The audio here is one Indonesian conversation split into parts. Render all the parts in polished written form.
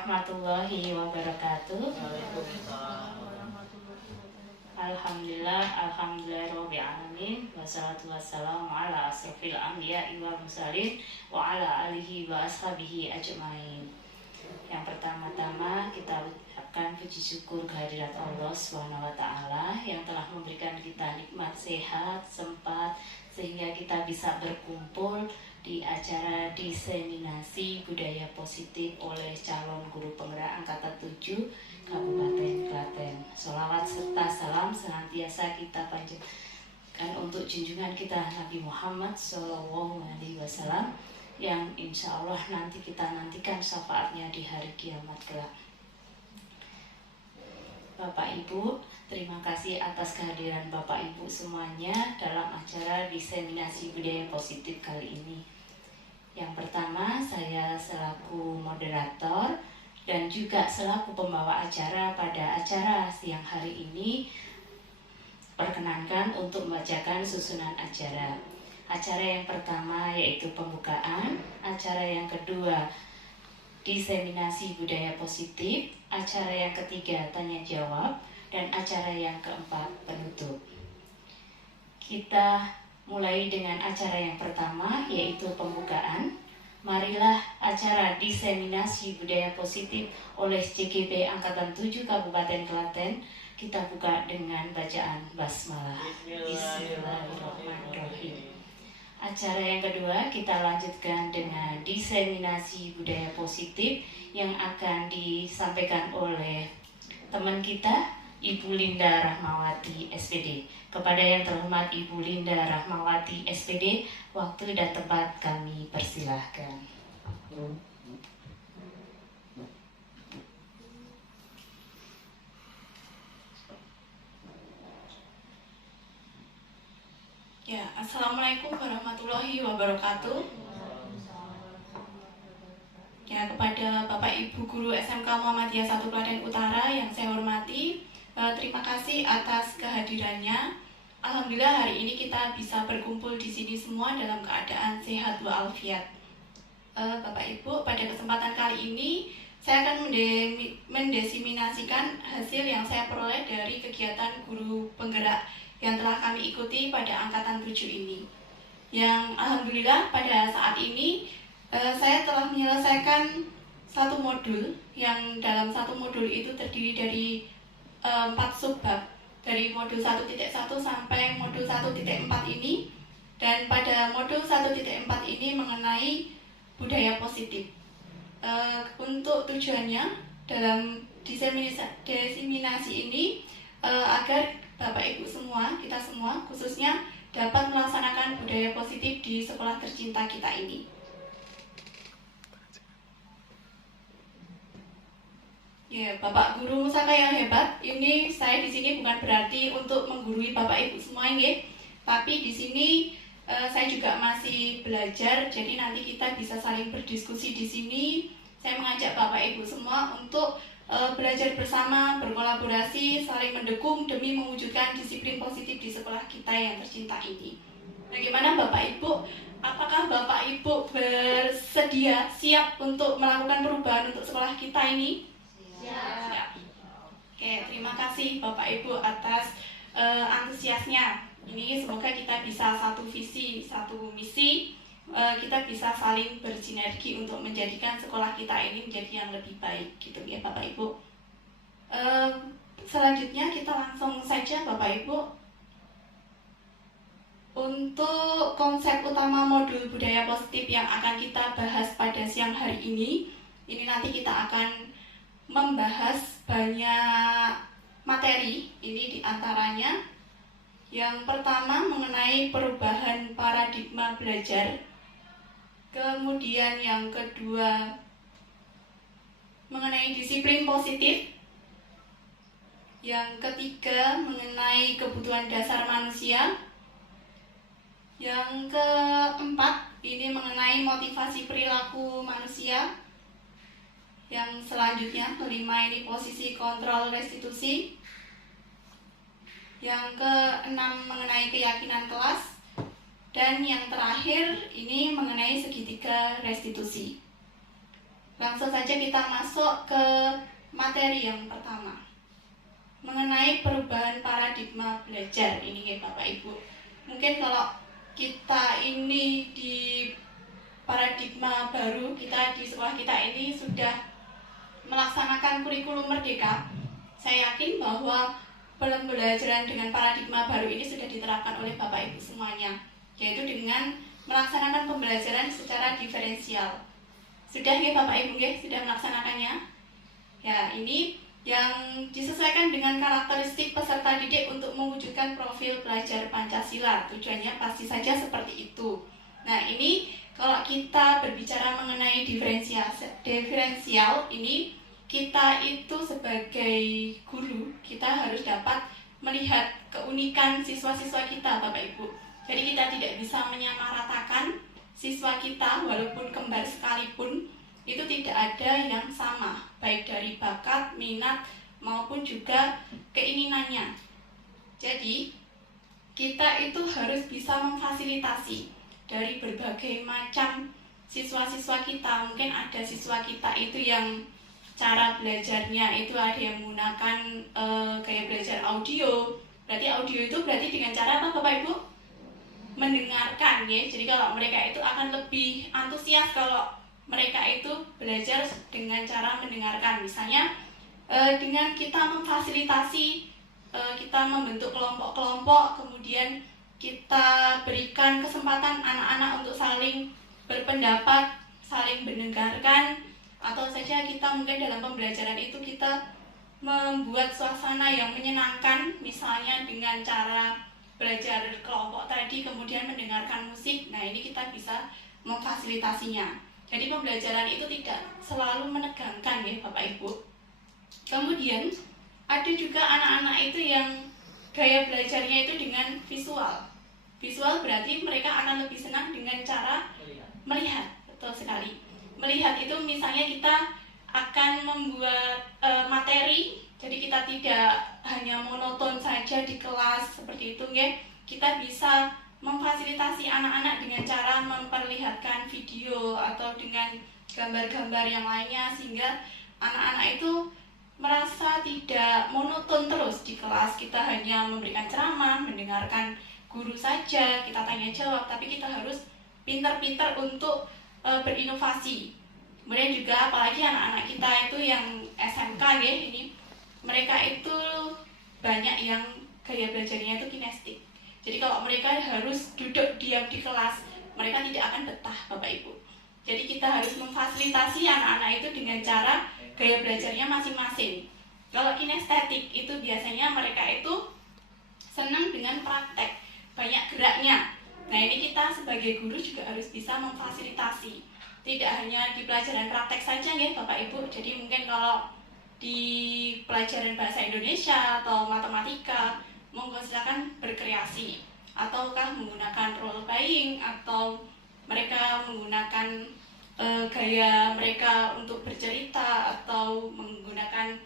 warahmatullahi wabarakatuh. Alhamdulillah, alhamdulillahirabbil alamin. Wassalatu wassalamu ala asrofil anbiya'i wal mursalin wa ala alihi wa ashabihi ajmain. Yang pertama-tama kita ucapkan puji syukur kehadirat Allah SWT yang telah memberikan kita nikmat sehat, sempat, sehingga kita bisa berkumpul di acara diseminasi budaya positif oleh calon guru penggerak Angkatan 7 Kabupaten Klaten. Sholawat serta salam senantiasa kita panjatkan untuk junjungan kita Nabi Muhammad SAW yang insya Allah nanti kita nantikan syafaatnya di hari kiamat kelak. Bapak Ibu, terima kasih atas kehadiran Bapak Ibu semuanya dalam acara diseminasi budaya positif kali ini. Yang pertama, saya selaku moderator dan juga selaku pembawa acara pada acara siang hari ini perkenankan untuk membacakan susunan acara. Acara yang pertama yaitu pembukaan, acara yang kedua diseminasi budaya positif, acara yang ketiga tanya jawab, dan acara yang keempat penutup. Kita mulai dengan acara yang pertama yaitu pembukaan. Marilah acara diseminasi budaya positif oleh CGP Angkatan 7 Kabupaten Klaten kita buka dengan bacaan basmalah. Bismillahirrahmanirrahim. Acara yang kedua kita lanjutkan dengan diseminasi budaya positif yang akan disampaikan oleh teman kita Ibu Linda Rahmawati SPD. Kepada yang terhormat Ibu Linda Rahmawati SPD, waktu dan tempat kami persilahkan. Ya, Assalamualaikum warahmatullahi wabarakatuh. Ya, kepada Bapak Ibu Guru SMK Muhammadiyah 1 Klaten Utara yang saya hormati, terima kasih atas kehadirannya. Alhamdulillah hari ini kita bisa berkumpul di sini semua dalam keadaan sehat walafiat. Bapak Ibu, pada kesempatan kali ini saya akan mendesimasikan hasil yang saya peroleh dari kegiatan guru penggerak yang telah kami ikuti pada Angkatan 7 ini. Yang Alhamdulillah pada saat ini saya telah menyelesaikan satu modul yang dalam satu modul itu terdiri dari 4 subbab dari modul 1.1 sampai modul 1.4 ini, dan pada modul 1.4 ini mengenai budaya positif. Untuk tujuannya dalam diseminasi ini agar Bapak Ibu semua, kita semua khususnya dapat melaksanakan budaya positif di sekolah tercinta kita ini. Ya, Bapak Guru Musaka yang hebat, ini saya di sini bukan berarti untuk menggurui Bapak Ibu semua ini, tapi di sini saya juga masih belajar, jadi nanti kita bisa saling berdiskusi di sini. Saya mengajak Bapak Ibu semua untuk belajar bersama, berkolaborasi, saling mendukung demi mewujudkan disiplin positif di sekolah kita yang tercinta ini. Bagaimana Bapak Ibu? Apakah Bapak Ibu bersedia, siap untuk melakukan perubahan untuk sekolah kita ini? Siap. Oke, terima kasih Bapak Ibu atas antusiasnya. Ini semoga kita bisa satu visi, satu misi, kita bisa saling bersinergi untuk menjadikan sekolah kita ini menjadi yang lebih baik, gitu ya Bapak Ibu. Selanjutnya kita langsung saja Bapak Ibu untuk konsep utama modul budaya positif yang akan kita bahas pada siang hari ini nanti kita akan membahas banyak materi. Ini diantaranya yang pertama mengenai perubahan paradigma belajar. Kemudian yang kedua mengenai disiplin positif. Yang ketiga mengenai kebutuhan dasar manusia. Yang keempat ini mengenai motivasi perilaku manusia. Yang selanjutnya kelima ini posisi kontrol restitusi. Yang keenam mengenai keyakinan kelas. Dan yang terakhir ini mengenai segitiga restitusi. Langsung saja kita masuk ke materi yang pertama, mengenai perubahan paradigma belajar. Ini ya Bapak Ibu, mungkin kalau kita ini di paradigma baru, kita di sekolah kita ini sudah melaksanakan kurikulum merdeka, saya yakin bahwa pembelajaran dengan paradigma baru ini sudah diterapkan oleh Bapak Ibu semuanya, yaitu dengan melaksanakan pembelajaran secara diferensial. Sudah ya Bapak Ibu ya, sudah melaksanakannya? Ya, ini yang disesuaikan dengan karakteristik peserta didik untuk mewujudkan profil pelajar Pancasila. Tujuannya pasti saja seperti itu. Nah, ini kalau kita berbicara mengenai diferensial ini, kita itu sebagai guru, kita harus dapat melihat keunikan siswa-siswa kita Bapak Ibu. Jadi kita tidak bisa menyamaratakan siswa kita, walaupun kembar sekalipun, itu tidak ada yang sama, baik dari bakat, minat, maupun juga keinginannya. Jadi, kita itu harus bisa memfasilitasi dari berbagai macam siswa-siswa kita. Mungkin ada siswa kita itu yang cara belajarnya itu ada yang menggunakan gaya belajar audio. Berarti audio itu berarti dengan cara apa Bapak Ibu? Mendengarkan ya. Jadi kalau mereka itu akan lebih antusias kalau mereka itu belajar dengan cara mendengarkan. Misalnya dengan kita memfasilitasi, kita membentuk kelompok-kelompok, kemudian kita berikan kesempatan anak-anak untuk saling berpendapat, saling mendengarkan, atau saja kita mungkin dalam pembelajaran itu kita membuat suasana yang menyenangkan, misalnya dengan cara belajar kelompok tadi, kemudian mendengarkan musik. Nah, ini kita bisa memfasilitasinya. Jadi pembelajaran itu tidak selalu menegangkan ya Bapak Ibu. Kemudian ada juga anak-anak itu yang gaya belajarnya itu dengan visual. Visual berarti mereka akan lebih senang dengan cara melihat. Betul sekali. Melihat itu misalnya kita akan membuat materi, jadi kita tidak hanya monoton saja di kelas seperti itu ya. Kita bisa memfasilitasi anak-anak dengan cara memperlihatkan video atau dengan gambar-gambar yang lainnya, sehingga anak-anak itu merasa tidak monoton terus di kelas. Kita hanya memberikan ceramah, mendengarkan guru saja, kita tanya jawab, tapi kita harus pintar-pintar untuk berinovasi. Kemudian juga apalagi anak-anak kita itu yang SMK ya, ini mereka itu banyak yang gaya belajarnya itu kinestik. Jadi kalau mereka harus duduk diam di kelas, mereka tidak akan betah Bapak Ibu. Jadi kita harus memfasilitasi anak-anak itu dengan cara gaya belajarnya masing-masing. Kalau kinestetik itu biasanya mereka itu senang dengan praktek, banyak geraknya. Nah, ini kita sebagai guru juga harus bisa memfasilitasi. Tidak hanya di pelajaran praktek saja ya Bapak Ibu. Jadi mungkin kalau di pelajaran bahasa Indonesia atau matematika, monggo silakan berkreasi, ataukah menggunakan role playing, atau mereka menggunakan gaya mereka untuk bercerita, atau menggunakan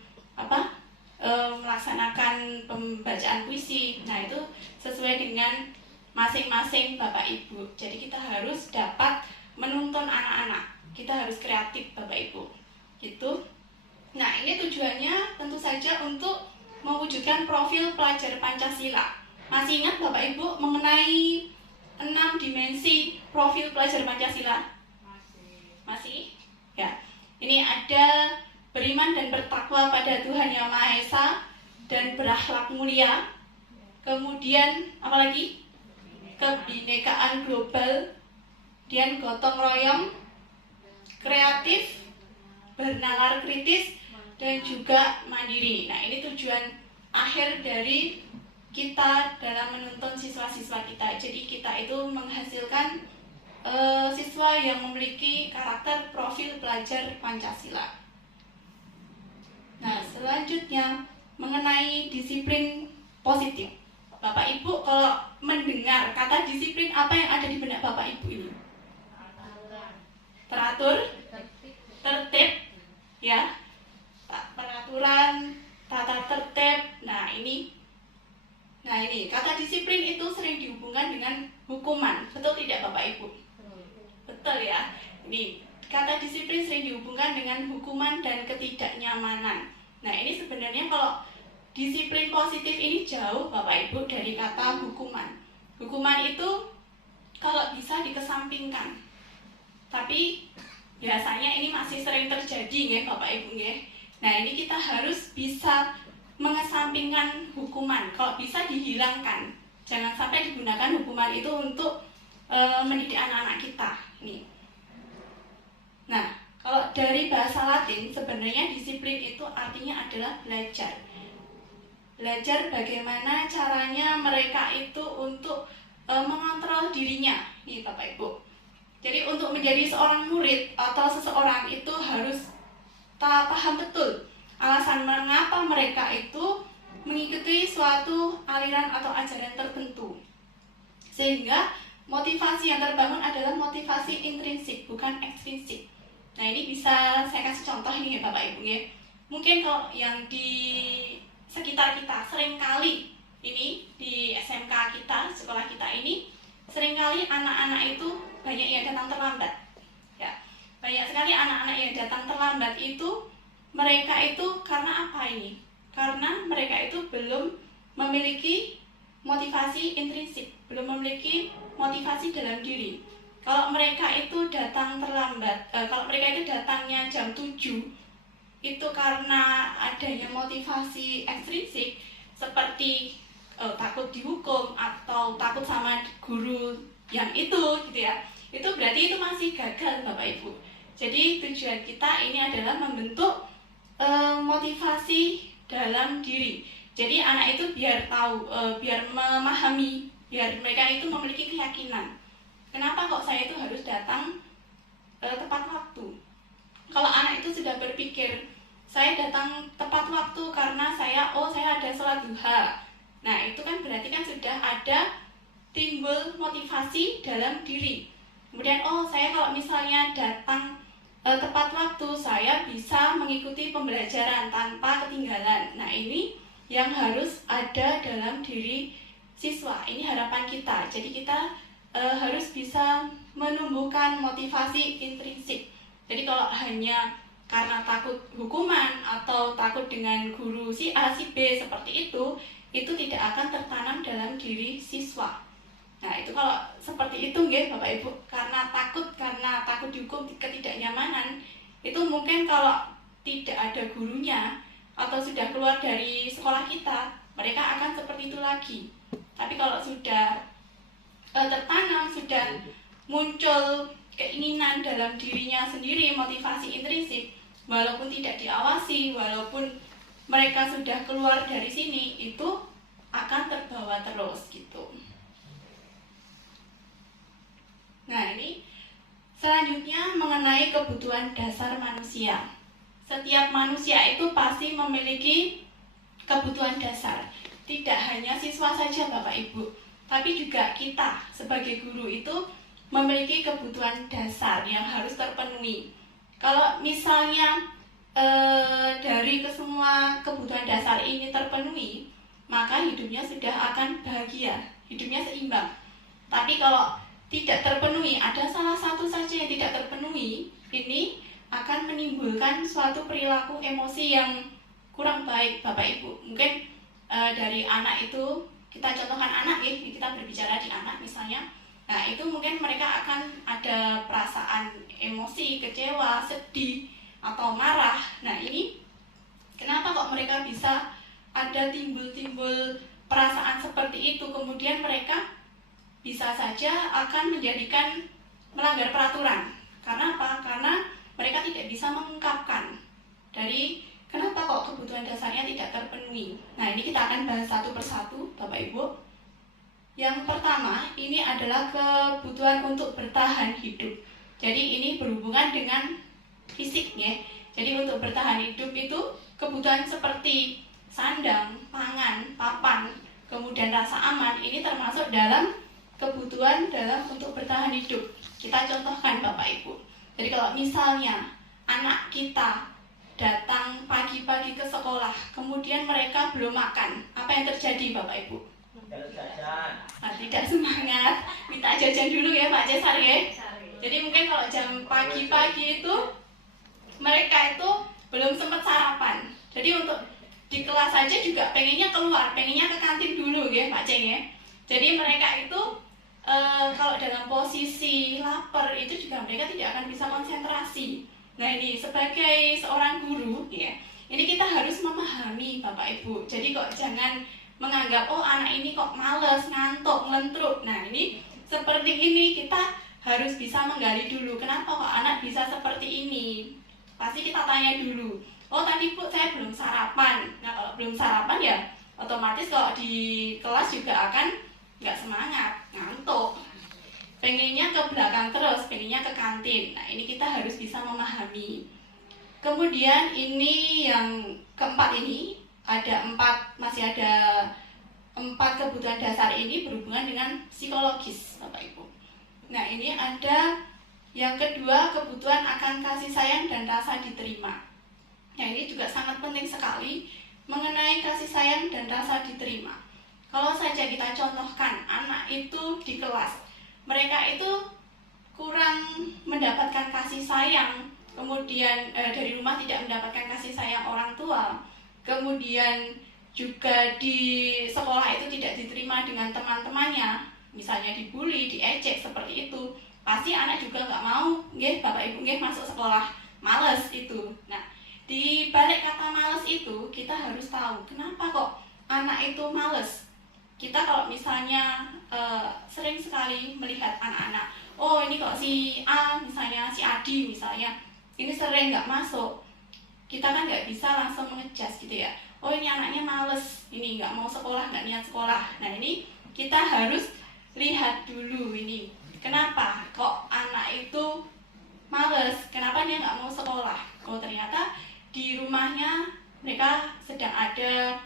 melaksanakan pembacaan puisi. Nah, itu sesuai dengan masing-masing Bapak Ibu. Jadi kita harus dapat menuntun anak-anak, kita harus kreatif Bapak Ibu gitu. Nah, ini tujuannya tentu saja untuk mewujudkan profil pelajar Pancasila. Masih ingat Bapak Ibu mengenai 6 dimensi profil pelajar Pancasila? Masih? Ya. Ini ada beriman dan bertakwa pada Tuhan Yang Maha Esa dan berakhlak mulia. Kemudian apalagi? Kebinekaan global, dan gotong royong, kreatif, bernalar kritis, dan juga mandiri. Nah, ini tujuan akhir dari kita dalam menuntun siswa-siswa kita. Jadi kita itu menghasilkan siswa yang memiliki karakter profil pelajar Pancasila. Nah, selanjutnya mengenai disiplin positif. Bapak Ibu kalau mendengar kata disiplin, apa yang ada di benak Bapak Ibu ini? Teratur, tertib, ya, peraturan, tata tertib. Nah ini kata disiplin itu sering dihubungkan dengan hukuman. Betul tidak Bapak Ibu? Betul ya. Ini kata disiplin sering dihubungkan dengan hukuman dan ketidaknyamanan. Nah, ini sebenarnya kalau disiplin positif ini jauh Bapak Ibu dari kata hukuman. Hukuman itu kalau bisa dikesampingkan. Tapi biasanya ini masih sering terjadi ya Bapak Ibu ya. Nah, ini kita harus bisa mengesampingkan hukuman. Kalau bisa dihilangkan. Jangan sampai digunakan hukuman itu untuk mendidik anak-anak kita. Nih. Nah, kalau dari bahasa Latin sebenarnya disiplin itu artinya adalah belajar. Belajar bagaimana caranya mereka itu untuk mengontrol dirinya. Nih Bapak Ibu. Jadi untuk menjadi seorang murid atau seseorang itu harus paham betul alasan mengapa mereka itu mengikuti suatu aliran atau ajaran tertentu. Sehingga motivasi yang terbangun adalah motivasi intrinsik, bukan ekstrinsik. Nah, ini bisa saya kasih contoh nih ya Bapak Ibu ya. Mungkin kalau yang di sekitar kita seringkali ini di SMK kita, sekolah kita ini seringkali anak-anak itu banyak yang datang terlambat. Ya, banyak sekali anak-anak yang datang terlambat itu mereka itu karena apa ini? Karena mereka itu belum memiliki motivasi intrinsik, belum memiliki motivasi dalam diri. Kalau mereka itu datang terlambat, kalau mereka itu datangnya jam 7, itu karena adanya motivasi ekstrinsik seperti takut dihukum atau takut sama guru yang itu gitu ya. Itu berarti itu masih gagal Bapak Ibu. Jadi tujuan kita ini adalah membentuk motivasi dalam diri. Jadi anak itu biar tahu, biar memahami, biar mereka itu memiliki keyakinan. Kenapa kok saya itu harus datang tepat waktu? Kalau anak itu sudah berpikir, saya datang tepat waktu karena saya ada sholat duha. Nah, itu kan berarti kan sudah ada timbul motivasi dalam diri. Kemudian, saya kalau misalnya datang tepat waktu, saya bisa mengikuti pembelajaran tanpa ketinggalan. Nah, ini yang harus ada dalam diri siswa. Ini harapan kita. Jadi kita harus bisa menumbuhkan motivasi intrinsik. Jadi kalau hanya karena takut hukuman atau takut dengan guru si A, si B seperti itu tidak akan tertanam dalam diri siswa. Nah, itu kalau seperti itu nggih Bapak Ibu, karena takut dihukum, ketidaknyamanan, itu mungkin kalau tidak ada gurunya atau sudah keluar dari sekolah kita, mereka akan seperti itu lagi. Tapi kalau sudah tertanam, sudah muncul keinginan dalam dirinya sendiri, motivasi intrinsik, walaupun tidak diawasi, walaupun mereka sudah keluar dari sini, itu akan terbawa terus gitu. Nah, ini selanjutnya mengenai kebutuhan dasar manusia. Setiap manusia itu pasti memiliki kebutuhan dasar. Tidak hanya siswa saja Bapak Ibu, tapi juga kita sebagai guru itu memiliki kebutuhan dasar yang harus terpenuhi. Kalau misalnya dari kesemua kebutuhan dasar ini terpenuhi, maka hidupnya sudah akan bahagia, hidupnya seimbang. Tapi kalau tidak terpenuhi, ada salah satu saja yang tidak terpenuhi, ini akan menimbulkan suatu perilaku emosi yang kurang baik Bapak Ibu. Mungkin dari anak itu, kita contohkan anak ya, kita berbicara di anak misalnya. Nah, itu mungkin mereka akan ada perasaan emosi, kecewa, sedih, atau marah. Nah, ini kenapa kok mereka bisa ada timbul-timbul perasaan seperti itu? Kemudian mereka bisa saja akan menjadikan melanggar peraturan. Karena apa? Karena mereka tidak bisa mengungkapkan dari kenapa kok kebutuhan dasarnya tidak terpenuhi. Nah, ini kita akan bahas satu persatu Bapak Ibu. Yang pertama, ini adalah kebutuhan untuk bertahan hidup. Jadi ini berhubungan dengan fisiknya. Jadi untuk bertahan hidup itu kebutuhan seperti sandang, pangan, papan, kemudian rasa aman, ini termasuk dalam kebutuhan dalam untuk bertahan hidup. Kita contohkan Bapak Ibu. Jadi kalau misalnya anak kita datang pagi-pagi ke sekolah, kemudian mereka belum makan, apa yang terjadi Bapak Ibu? Tidak semangat, minta jajan dulu ya Pak Cesar ya. Jadi mungkin kalau jam pagi-pagi itu mereka itu belum sempat sarapan. Jadi untuk di kelas saja juga pengennya keluar, pengennya ke kantin dulu ya Pak Ceng ya. Jadi mereka itu kalau dalam posisi lapar itu juga mereka tidak akan bisa konsentrasi. Nah ini sebagai seorang guru ya, ini kita harus memahami Bapak Ibu. Jadi kok jangan menganggap oh anak ini kok males, ngantuk, ngelentruk. Nah ini seperti ini kita harus bisa menggali dulu kenapa kok anak bisa seperti ini. Pasti kita tanya dulu. Oh tadi Bu saya belum sarapan. Nah kalau belum sarapan ya otomatis kalau di kelas juga akan nggak semangat, ngantuk. Pengennya ke belakang terus, pengennya ke kantin. Nah ini kita harus bisa memahami. Kemudian ini yang keempat ini masih ada 4 kebutuhan dasar ini berhubungan dengan psikologis Bapak Ibu. Nah ini ada yang kedua kebutuhan akan kasih sayang dan rasa diterima. Nah ini juga sangat penting sekali mengenai kasih sayang dan rasa diterima. Kalau saja kita contohkan anak itu di kelas, mereka itu kurang mendapatkan kasih sayang, kemudian dari rumah tidak mendapatkan kasih sayang orang tua, kemudian juga di sekolah itu tidak diterima dengan teman-temannya, misalnya dibully, diejek seperti itu, pasti anak juga nggak mau, nggih Bapak Ibu nggih masuk sekolah, males itu. Nah, di balik kata males itu kita harus tahu kenapa kok anak itu males. Kita kalau misalnya sering sekali melihat anak-anak, oh ini kok si A misalnya, si Adi misalnya, ini sering nggak masuk, kita kan nggak bisa langsung mengejas gitu ya. Oh ini anaknya males, ini nggak mau sekolah, nggak niat sekolah. Nah ini kita harus lihat dulu ini, kenapa kok anak itu males, kenapa dia nggak mau sekolah. Oh ternyata di rumahnya mereka sedang ada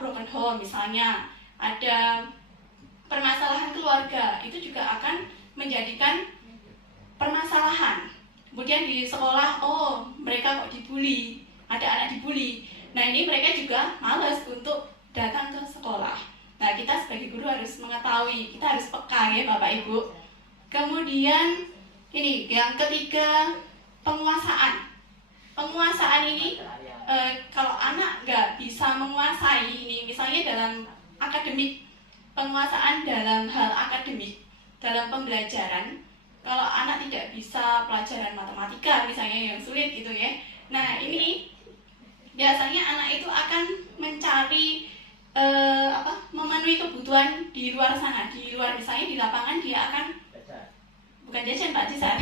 broken home misalnya, ada permasalahan keluarga, itu juga akan menjadikan permasalahan. Kemudian di sekolah, oh mereka kok dibully, ada anak dibully. Nah ini mereka juga malas untuk datang ke sekolah. Nah kita sebagai guru harus mengetahui, kita harus peka ya Bapak Ibu. Kemudian ini yang ketiga, penguasaan. Penguasaan ini kalau anak nggak bisa menguasai ini, misalnya dalam akademik, penguasaan dalam hal akademik, dalam pembelajaran, kalau anak tidak bisa pelajaran matematika misalnya yang sulit gitu ya. Nah ini biasanya anak itu akan mencari memenuhi kebutuhan di luar sana, di luar misalnya di lapangan dia akan bukan jajan Pak Cisar.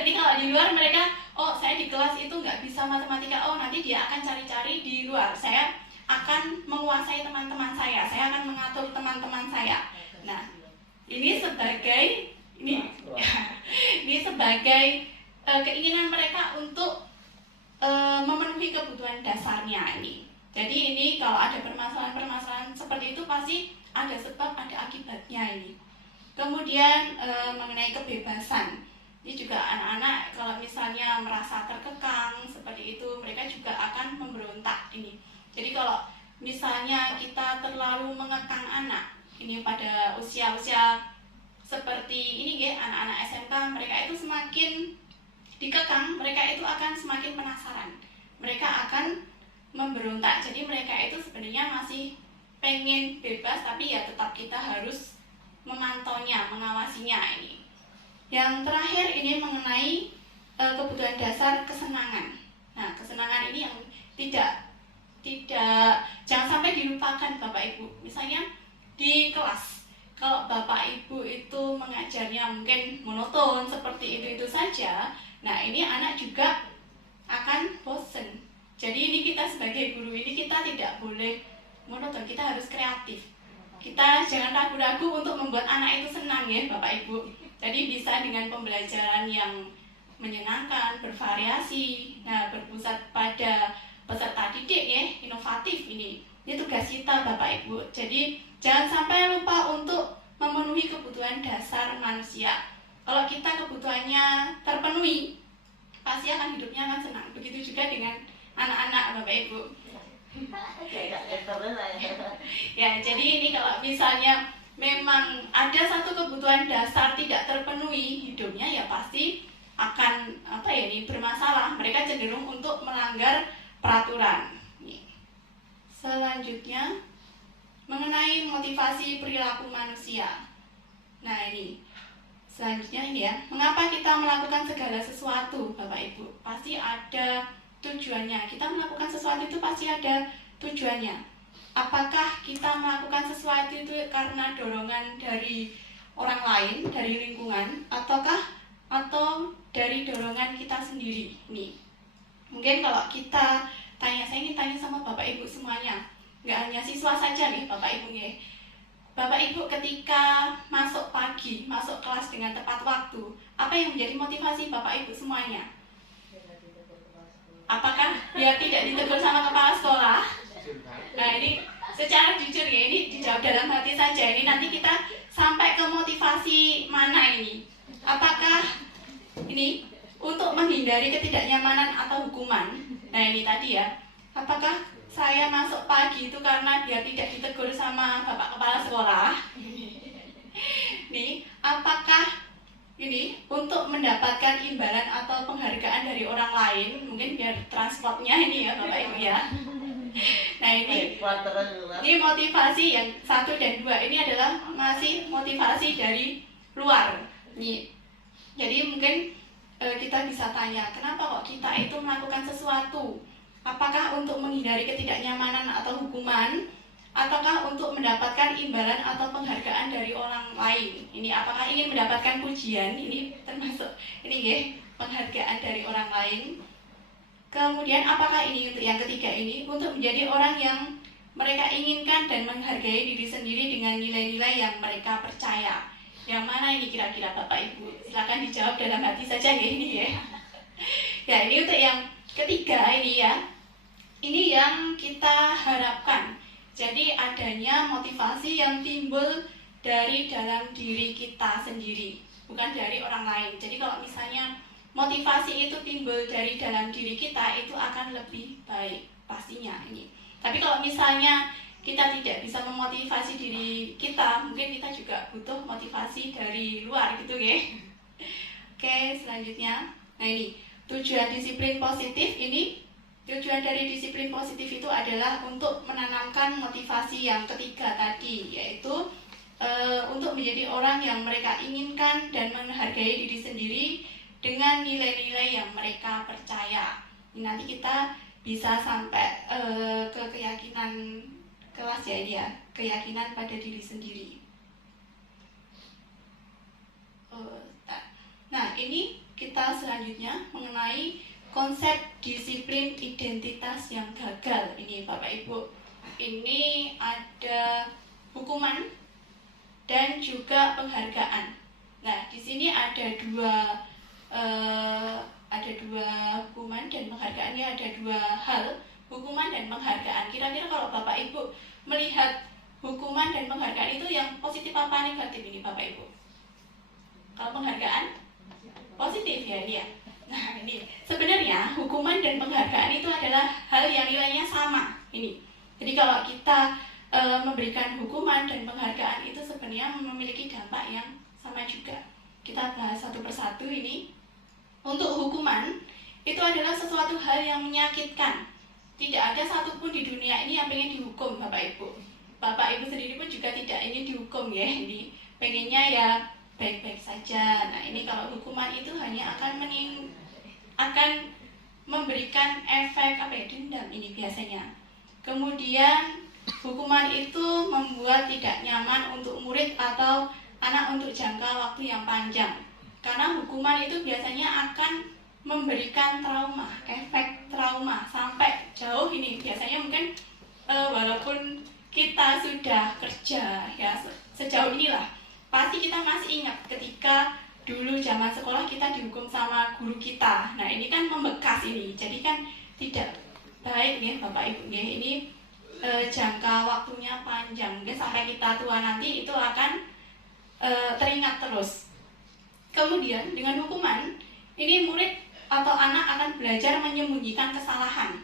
Jadi kalau di luar mereka, oh saya di kelas itu nggak bisa matematika, oh nanti dia akan cari-cari di luar. Saya akan menguasai teman-teman saya akan mengatur teman-teman saya. Nah ini sebagai ini sebagai keinginan mereka untuk memenuhi kebutuhan dasarnya ini. Jadi ini kalau ada permasalahan-permasalahan seperti itu pasti ada sebab, ada akibatnya ini. Kemudian mengenai kebebasan, ini juga anak-anak kalau misalnya merasa terkekang seperti itu, mereka juga akan memberontak ini. Jadi kalau misalnya kita terlalu mengekang anak, ini pada usia-usia seperti ini ya, anak-anak SMK, mereka itu semakin dikekang, mereka itu akan semakin penasaran, mereka akan memberontak. Jadi mereka itu sebenarnya masih pengen bebas, tapi ya tetap kita harus memantaunya, mengawasinya ini. Yang terakhir ini mengenai kebutuhan dasar kesenangan. Nah kesenangan ini yang tidak jangan sampai dilupakan Bapak Ibu. Misalnya di kelas, kalau Bapak Ibu itu mengajarnya mungkin monoton seperti itu saja, nah ini anak juga akan bosen. Jadi ini kita sebagai guru ini kita tidak boleh monoton, kita harus kreatif. Kita jangan ragu-ragu untuk membuat anak itu senang ya Bapak Ibu. Jadi bisa dengan pembelajaran yang menyenangkan, bervariasi, nah berpusat pada peserta didik ya, inovatif ini. Ini tugas kita Bapak Ibu. Jadi jangan sampai lupa untuk memenuhi kebutuhan dasar manusia. Kalau kita kebutuhannya terpenuhi, pasti akan hidupnya akan senang. Begitu juga dengan anak-anak Bapak Ibu. Ya, jadi ini kalau misalnya memang ada satu kebutuhan dasar tidak terpenuhi hidupnya, ya pasti akan bermasalah. Mereka cenderung untuk melanggar peraturan. Selanjutnya mengenai motivasi perilaku manusia. Nah, ini selanjutnya ini ya, mengapa kita melakukan segala sesuatu, Bapak Ibu? Pasti ada tujuannya. Kita melakukan sesuatu itu pasti ada tujuannya. Apakah kita melakukan sesuatu itu karena dorongan dari orang lain, dari lingkungan, atau dari dorongan kita sendiri? Nih, mungkin kalau kita tanya, saya ingin tanya sama Bapak Ibu semuanya, nggak hanya siswa saja nih Bapak Ibu ya. Bapak Ibu ketika masuk pagi, masuk kelas dengan tepat waktu, apa yang menjadi motivasi Bapak Ibu semuanya? Apakah biar tidak ditegur sama kepala sekolah? Nah, ini secara jujur ya, ini dijawab dalam hati saja. Ini nanti kita sampai ke motivasi mana ini? Apakah ini untuk menghindari ketidaknyamanan atau hukuman? Nah, ini tadi ya, apakah saya masuk pagi itu karena biar tidak ditegur sama Bapak Kepala Sekolah? Nih, apakah ini untuk mendapatkan imbalan atau penghargaan dari orang lain? Mungkin biar transportnya ini ya Bapak Ibu ya. Nah, ini motivasi yang 1 dan 2. Ini adalah masih motivasi dari luar. Nih, jadi mungkin kita bisa tanya, kenapa kok kita itu melakukan sesuatu? Apakah untuk menghindari ketidaknyamanan atau hukuman, ataukah untuk mendapatkan imbalan atau penghargaan dari orang lain? Ini apakah ingin mendapatkan pujian? Ini termasuk ini ya, penghargaan dari orang lain. Kemudian apakah ini untuk yang ketiga ini untuk menjadi orang yang mereka inginkan dan menghargai diri sendiri dengan nilai-nilai yang mereka percaya? Yang mana ini kira-kira Bapak Ibu? Silakan dijawab dalam hati saja ya ini ya. Ya, ini untuk yang ketiga ini ya. Ini yang kita harapkan. Jadi adanya motivasi yang timbul dari dalam diri kita sendiri, bukan dari orang lain. Jadi kalau misalnya motivasi itu timbul dari dalam diri kita, itu akan lebih baik pastinya ini. Tapi kalau misalnya kita tidak bisa memotivasi diri kita, mungkin kita juga butuh motivasi dari luar gitu ya. Oke, selanjutnya. Nah, ini tujuan disiplin positif ini. Tujuan dari disiplin positif itu adalah untuk menanamkan motivasi yang ketiga tadi, yaitu untuk menjadi orang yang mereka inginkan dan menghargai diri sendiri dengan nilai-nilai yang mereka percaya. Ini nanti kita bisa sampai ke keyakinan kelas ya ini ya, keyakinan pada diri sendiri. Nah, ini kita selanjutnya mengenai konsep disiplin identitas yang gagal. Ini Bapak Ibu, ini ada hukuman dan juga penghargaan. Nah, di sini ada dua hukuman dan penghargaannya, ada 2 hal, hukuman dan penghargaan. Kira-kira kalau Bapak Ibu melihat hukuman dan penghargaan itu yang positif apa negatif ini Bapak Ibu? Kalau penghargaan positif ya ini ya. Nah, ini sebenarnya hukuman dan penghargaan itu adalah hal yang nilainya sama ini. Jadi kalau kita memberikan hukuman dan penghargaan itu sebenarnya memiliki dampak yang sama juga. Kita bahas satu persatu ini. Untuk hukuman itu adalah sesuatu hal yang menyakitkan. Tidak ada satupun di dunia ini yang pengen dihukum Bapak Ibu. Bapak Ibu sendiri pun juga tidak ingin dihukum ya. Ini pengennya ya baik-baik saja. Nah, ini kalau hukuman itu hanya akan memberikan efek dendam ini biasanya. Kemudian hukuman itu membuat tidak nyaman untuk murid atau anak untuk jangka waktu yang panjang. Karena hukuman itu biasanya akan memberikan trauma, efek trauma sampai jauh ini. Biasanya mungkin walaupun kita sudah kerja ya sejauh inilah, pasti kita masih ingat ketika dulu zaman sekolah kita dihukum sama guru kita. Nah, ini kan membekas ini. Jadi kan tidak baik ya Bapak Ibu ya. Ini jangka waktunya panjang. Mungkin sampai kita tua nanti itu akan teringat terus. Kemudian dengan hukuman, ini murid atau anak akan belajar menyembunyikan kesalahan.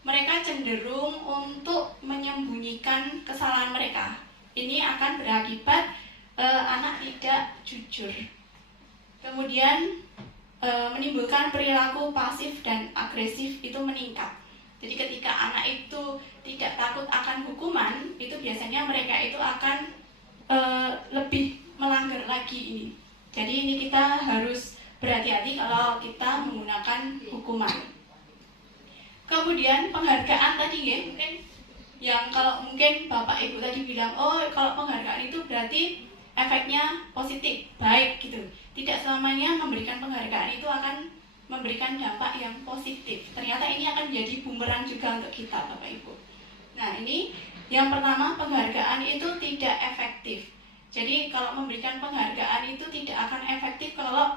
Mereka cenderung untuk menyembunyikan kesalahan mereka. ini akan berakibat anak tidak jujur. Kemudian menimbulkan perilaku pasif dan agresif itu meningkat. Jadi ketika anak itu tidak takut akan hukuman, itu biasanya mereka itu akan lebih melanggar lagi ini. Jadi ini kita harus berhati-hati kalau kita menggunakan hukuman. Kemudian penghargaan tadi ya, mungkin yang kalau mungkin Bapak Ibu tadi bilang, oh kalau penghargaan itu berarti efeknya positif, baik gitu. Tidak selamanya memberikan penghargaan itu akan memberikan dampak yang positif. Ternyata ini akan menjadi bumerang juga untuk kita, Bapak Ibu. Nah, ini yang pertama, penghargaan itu tidak efektif. Jadi kalau memberikan penghargaan itu tidak akan efektif kalau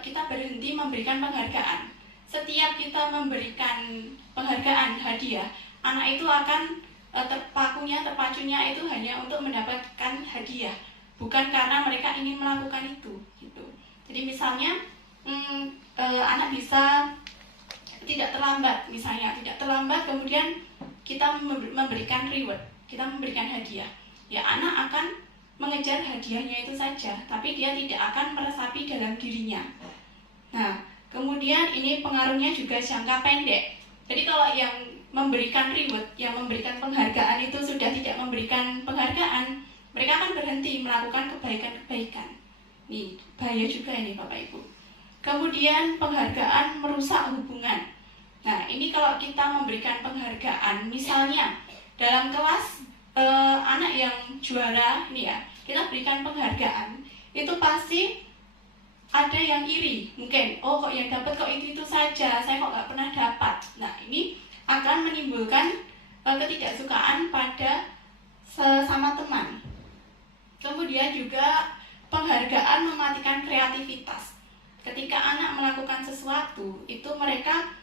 kita berhenti memberikan penghargaan. Setiap kita memberikan penghargaan, hadiah, anak itu akan terpacunya itu hanya untuk mendapatkan hadiah, bukan karena mereka ingin melakukan itu gitu. Jadi misalnya anak bisa tidak terlambat, misalnya tidak terlambat, kemudian kita memberikan reward, kita memberikan hadiah, ya anak akan mengejar hadiahnya itu saja, tapi dia tidak akan meresapi dalam dirinya. Nah, kemudian ini pengaruhnya juga jangka pendek. Jadi kalau yang memberikan reward, yang memberikan penghargaan itu sudah tidak memberikan penghargaan, mereka akan berhenti melakukan kebaikan-kebaikan. Nih, bahaya juga ini Bapak Ibu. Kemudian penghargaan merusak hubungan. Nah, ini kalau kita memberikan penghargaan, misalnya dalam kelas anak yang juara nih ya, kita berikan penghargaan, itu pasti ada yang iri, mungkin, oh kok yang dapat kok itu saja, saya kok nggak pernah dapat. Nah, ini akan menimbulkan ketidaksukaan pada sesama teman. Kemudian juga penghargaan mematikan kreativitas. Ketika anak melakukan sesuatu, itu mereka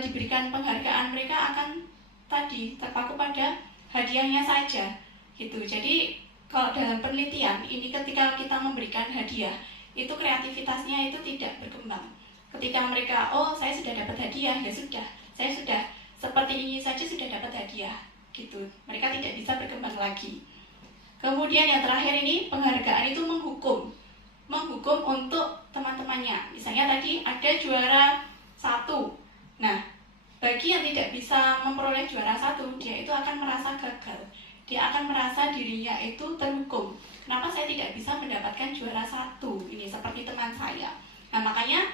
diberikan penghargaan, mereka akan tadi terpaku pada hadiahnya saja gitu. Jadi kalau dalam penelitian ini, ketika kita memberikan hadiah, itu kreativitasnya itu tidak berkembang. Ketika mereka, oh saya sudah dapat hadiah, ya sudah, saya sudah seperti ini saja sudah dapat hadiah gitu. Mereka tidak bisa berkembang lagi. Kemudian yang terakhir ini, penghargaan itu menghukum untuk teman-temannya. Misalnya tadi ada juara 1. Nah, bagi yang tidak bisa memperoleh juara 1, dia itu akan merasa gagal. Dia akan merasa dirinya itu terhukum. Kenapa saya tidak bisa mendapatkan juara 1? Ini seperti teman saya. Nah, makanya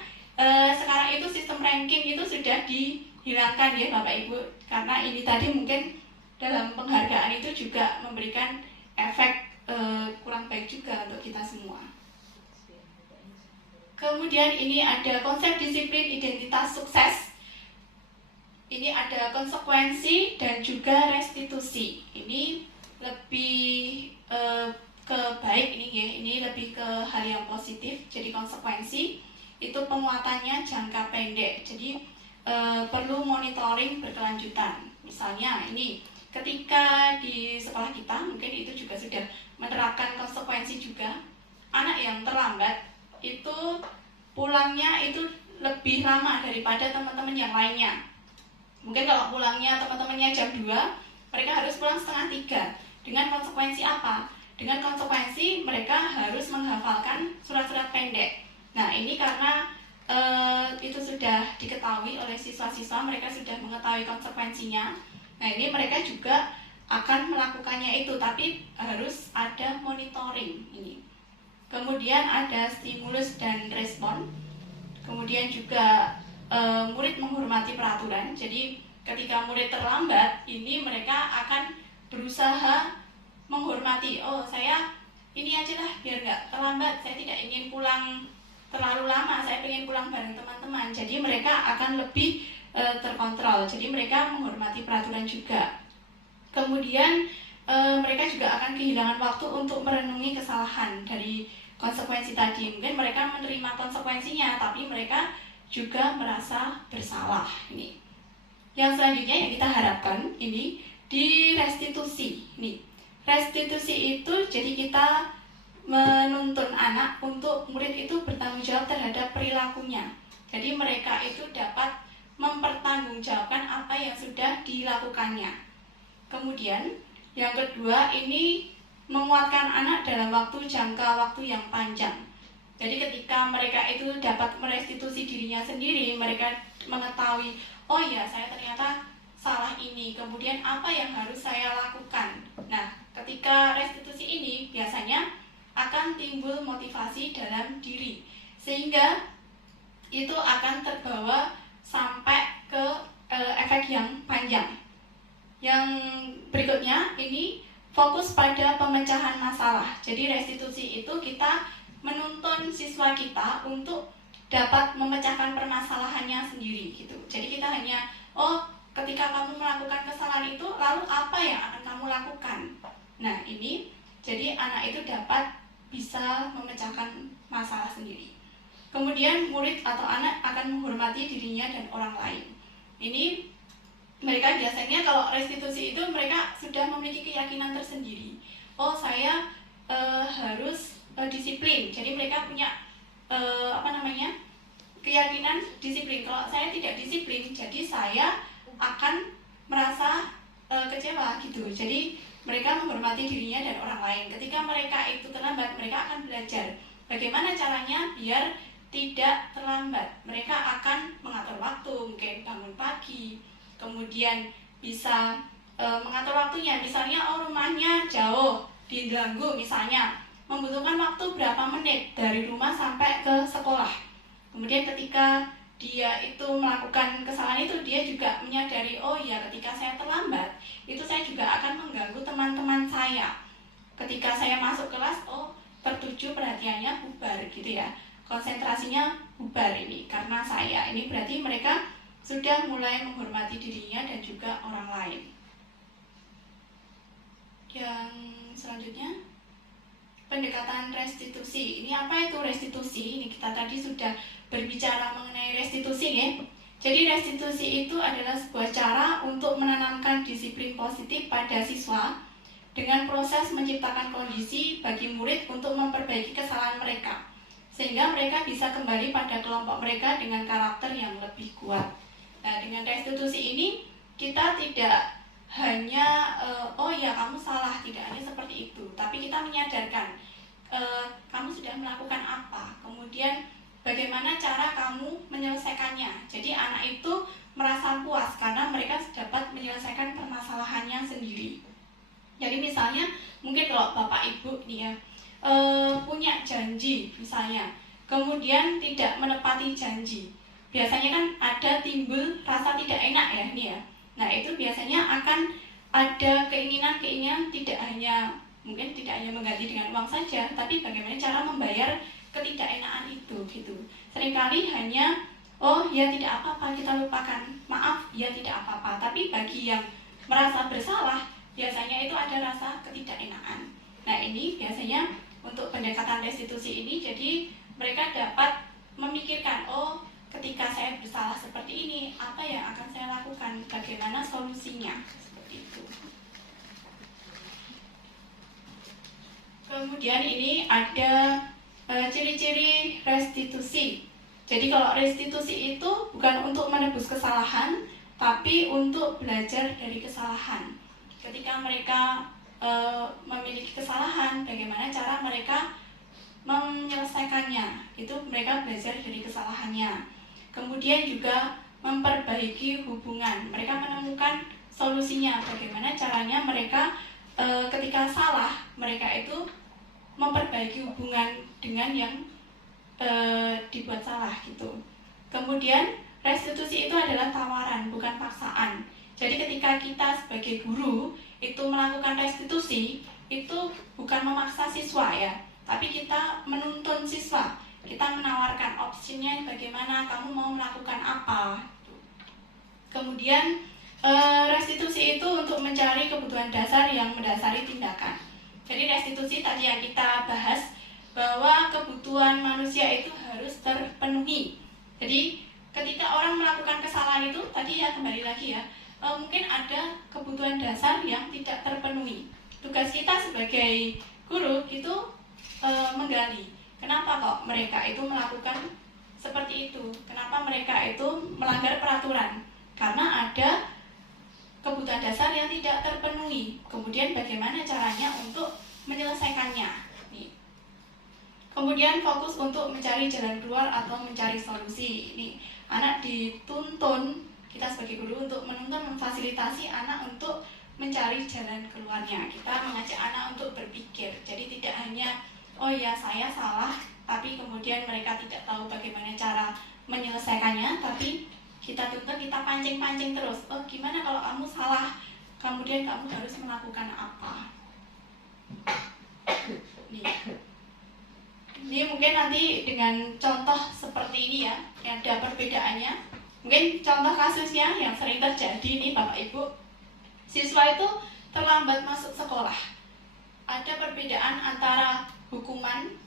sekarang itu sistem ranking itu sudah dihilangkan ya Bapak Ibu. Karena ini tadi mungkin dalam penghargaan itu juga memberikan efek kurang baik juga untuk kita semua. Kemudian ini ada konsep disiplin identitas sukses. Ini ada konsekuensi dan juga restitusi. Ini lebih ke baik ini ya. Ini lebih ke hal yang positif. Jadi konsekuensi itu penguatannya jangka pendek. Jadi perlu monitoring berkelanjutan. Misalnya ini ketika di sekolah kita mungkin itu juga sudah menerapkan konsekuensi juga. Anak yang terlambat itu pulangnya itu lebih lama daripada teman-teman yang lainnya. Mungkin kalau pulangnya teman-temannya jam 2, mereka harus pulang setengah 3. Dengan konsekuensi apa? Dengan konsekuensi mereka harus menghafalkan surat-surat pendek. Nah, ini karena itu sudah diketahui oleh siswa-siswa, mereka sudah mengetahui konsekuensinya. Nah, ini mereka juga akan melakukannya itu, tapi harus ada monitoring ini. Kemudian ada stimulus dan respon. Kemudian juga murid menghormati peraturan. Jadi ketika murid terlambat, ini mereka akan berusaha menghormati. Oh, saya ini aja lah biar nggak terlambat. Saya tidak ingin pulang terlalu lama. Saya ingin pulang bareng teman-teman. Jadi mereka akan lebih terkontrol. Jadi mereka menghormati peraturan juga. Kemudian mereka juga akan kehilangan waktu untuk merenungi kesalahan dari konsekuensi tadi. Mungkin mereka menerima konsekuensinya, tapi mereka juga merasa bersalah. Ini yang selanjutnya yang kita harapkan ini di restitusi. Nih, restitusi itu jadi kita menuntun anak untuk murid itu bertanggung jawab terhadap perilakunya. Jadi mereka itu dapat mempertanggungjawabkan apa yang sudah dilakukannya. Kemudian yang kedua ini menguatkan anak dalam jangka waktu yang panjang. Jadi ketika mereka itu dapat merestitusi dirinya sendiri, mereka mengetahui, oh ya saya ternyata salah ini, kemudian apa yang harus saya lakukan. Nah, ketika restitusi ini biasanya akan timbul motivasi dalam diri, sehingga itu akan terbawa sampai ke efek yang panjang. Yang berikutnya ini fokus pada pemecahan masalah. Jadi restitusi itu kita menuntun siswa kita untuk dapat memecahkan permasalahannya sendiri gitu. Jadi kita hanya, ketika kamu melakukan kesalahan itu, lalu apa yang akan kamu lakukan? Nah ini, jadi anak itu dapat bisa memecahkan masalah sendiri. Kemudian murid atau anak akan menghormati dirinya dan orang lain. Ini mereka biasanya kalau restitusi itu mereka sudah memiliki keyakinan tersendiri. Oh saya harus disiplin. Jadi mereka punya keyakinan disiplin. Kalau saya tidak disiplin, jadi saya akan merasa kecewa gitu. Jadi mereka menghormati dirinya dan orang lain. Ketika mereka itu terlambat, mereka akan belajar bagaimana caranya biar tidak terlambat. Mereka akan mengatur waktu, mungkin bangun pagi, kemudian bisa mengatur waktunya. Misalnya rumahnya jauh di Delanggu misalnya, membutuhkan waktu berapa menit dari rumah sampai ke sekolah. Kemudian ketika dia itu melakukan kesalahan itu, dia juga menyadari, oh ya ketika saya terlambat, itu saya juga akan mengganggu teman-teman saya. Ketika saya masuk kelas, tertuju perhatiannya bubar gitu ya, konsentrasinya bubar ini karena saya. Ini berarti mereka sudah mulai menghormati dirinya dan juga orang lain. Yang selanjutnya, pendekatan restitusi. Ini apa itu restitusi? Ini kita tadi sudah berbicara mengenai restitusi ya. Jadi restitusi itu adalah sebuah cara untuk menanamkan disiplin positif pada siswa dengan proses menciptakan kondisi bagi murid untuk memperbaiki kesalahan mereka, sehingga mereka bisa kembali pada kelompok mereka dengan karakter yang lebih kuat. Nah, dengan restitusi ini kita tidak hanya oh ya kamu salah, tidak hanya seperti itu, tapi kita menyadarkan kamu sudah melakukan apa, kemudian bagaimana cara kamu menyelesaikannya. Jadi anak itu merasa puas karena mereka dapat menyelesaikan permasalahannya sendiri. Jadi misalnya mungkin kalau bapak ibu nih ya punya janji misalnya, kemudian tidak menepati janji, biasanya kan ada timbul rasa tidak enak ya ini ya. Nah itu biasanya akan ada keinginan tidak hanya mengganti dengan uang saja, tapi bagaimana cara membayar ketidakenakan itu gitu. Seringkali hanya oh ya tidak apa-apa, kita lupakan, maaf ya tidak apa-apa. Tapi bagi yang merasa bersalah biasanya itu ada rasa ketidakenakan. Nah ini biasanya untuk pendekatan restitusi ini, jadi mereka dapat memikirkan, oh ketika saya bersalah seperti ini, apa yang akan saya lakukan, bagaimana solusinya, seperti itu. Kemudian ini ada ciri-ciri restitusi. Jadi kalau restitusi itu bukan untuk menebus kesalahan, tapi untuk belajar dari kesalahan. Ketika mereka memiliki kesalahan, bagaimana cara mereka menyelesaikannya, itu mereka belajar dari kesalahannya. Kemudian juga memperbaiki hubungan, mereka menemukan solusinya, bagaimana caranya mereka ketika salah, mereka itu memperbaiki hubungan dengan yang dibuat salah gitu. Kemudian restitusi itu adalah tawaran, bukan paksaan. Jadi ketika kita sebagai guru itu melakukan restitusi, itu bukan memaksa siswa ya, tapi kita menuntun siswa. Kita menawarkan opsinya bagaimana, kamu mau melakukan apa. Kemudian restitusi itu untuk mencari kebutuhan dasar yang mendasari tindakan. Jadi restitusi tadi yang kita bahas, bahwa kebutuhan manusia itu harus terpenuhi. Jadi ketika orang melakukan kesalahan itu, tadi ya kembali lagi ya, mungkin ada kebutuhan dasar yang tidak terpenuhi. Tugas kita sebagai guru itu menggali, kenapa kok mereka itu melakukan seperti itu, kenapa mereka itu melanggar peraturan, karena ada kebutuhan dasar yang tidak terpenuhi. Kemudian bagaimana caranya untuk menyelesaikannya. Nih. Kemudian fokus untuk mencari jalan keluar atau mencari solusi. Ini anak dituntun, kita sebagai guru untuk menuntun, memfasilitasi anak untuk mencari jalan keluarnya. Kita mengajak anak untuk berpikir. Jadi tidak hanya, oh ya saya salah, tapi kemudian mereka tidak tahu bagaimana cara menyelesaikannya, tapi kita tuntun, kita pancing-pancing terus. Oh gimana kalau kamu salah, kemudian kamu harus melakukan apa? Nih. Ini mungkin nanti dengan contoh seperti ini ya, ada perbedaannya. Mungkin contoh kasusnya yang sering terjadi nih Bapak Ibu, siswa itu terlambat masuk sekolah. Ada perbedaan antara hukuman,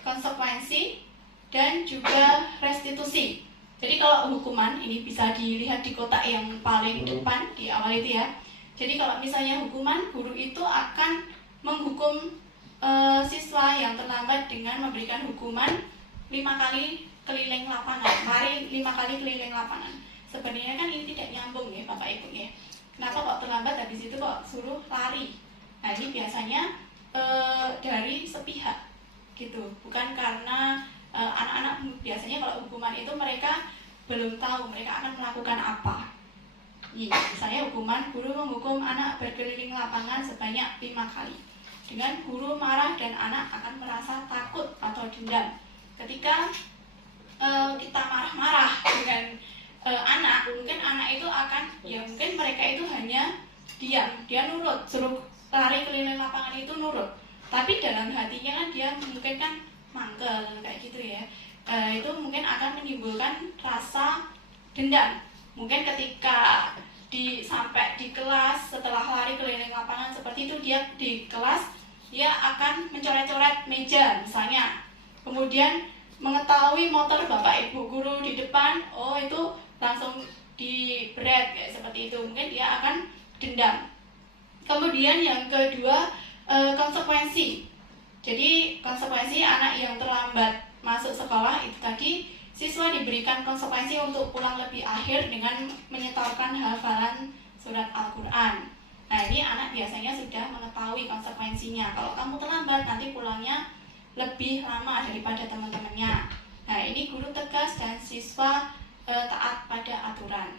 konsekuensi, dan juga restitusi. Jadi kalau hukuman ini bisa dilihat di kotak yang paling depan di awal itu ya. Jadi kalau misalnya hukuman, guru itu akan menghukum siswa yang terlambat dengan memberikan hukuman 5 kali keliling lapangan, lari 5 kali keliling lapangan. Sebenarnya kan ini tidak nyambung ya Bapak Ibu ya. Kenapa kok terlambat habis itu kok suruh lari? Nah ini biasanya dari sepihak gitu, bukan karena anak-anak biasanya kalau hukuman itu mereka belum tahu mereka akan melakukan apa. Misalnya hukuman, guru menghukum anak berkeliling lapangan sebanyak 5 kali. Dengan guru marah dan anak akan merasa takut atau dendam. Ketika kita marah-marah dengan anak, mungkin anak itu akan, ya mungkin mereka itu hanya diam, dia nurut, suruh lari keliling lapangan itu nurut. Tapi dalam hatinya kan dia mungkin kan mangkel kayak gitu ya. Itu mungkin akan menimbulkan rasa dendam. Mungkin ketika sampai di kelas setelah lari keliling lapangan seperti itu, dia di kelas dia akan mencoret-coret meja misalnya, kemudian mengetahui motor bapak ibu guru di depan, oh itu langsung diberet kayak seperti itu, mungkin dia akan dendam. Kemudian yang kedua, konsekuensi. Jadi konsekuensi anak yang terlambat masuk sekolah itu tadi, siswa diberikan konsekuensi untuk pulang lebih akhir dengan menyetorkan hafalan surat Al-Quran. Nah ini anak biasanya sudah mengetahui konsekuensinya. Kalau kamu terlambat nanti pulangnya lebih lama daripada teman-temannya. Nah ini guru tegas dan siswa taat pada aturan.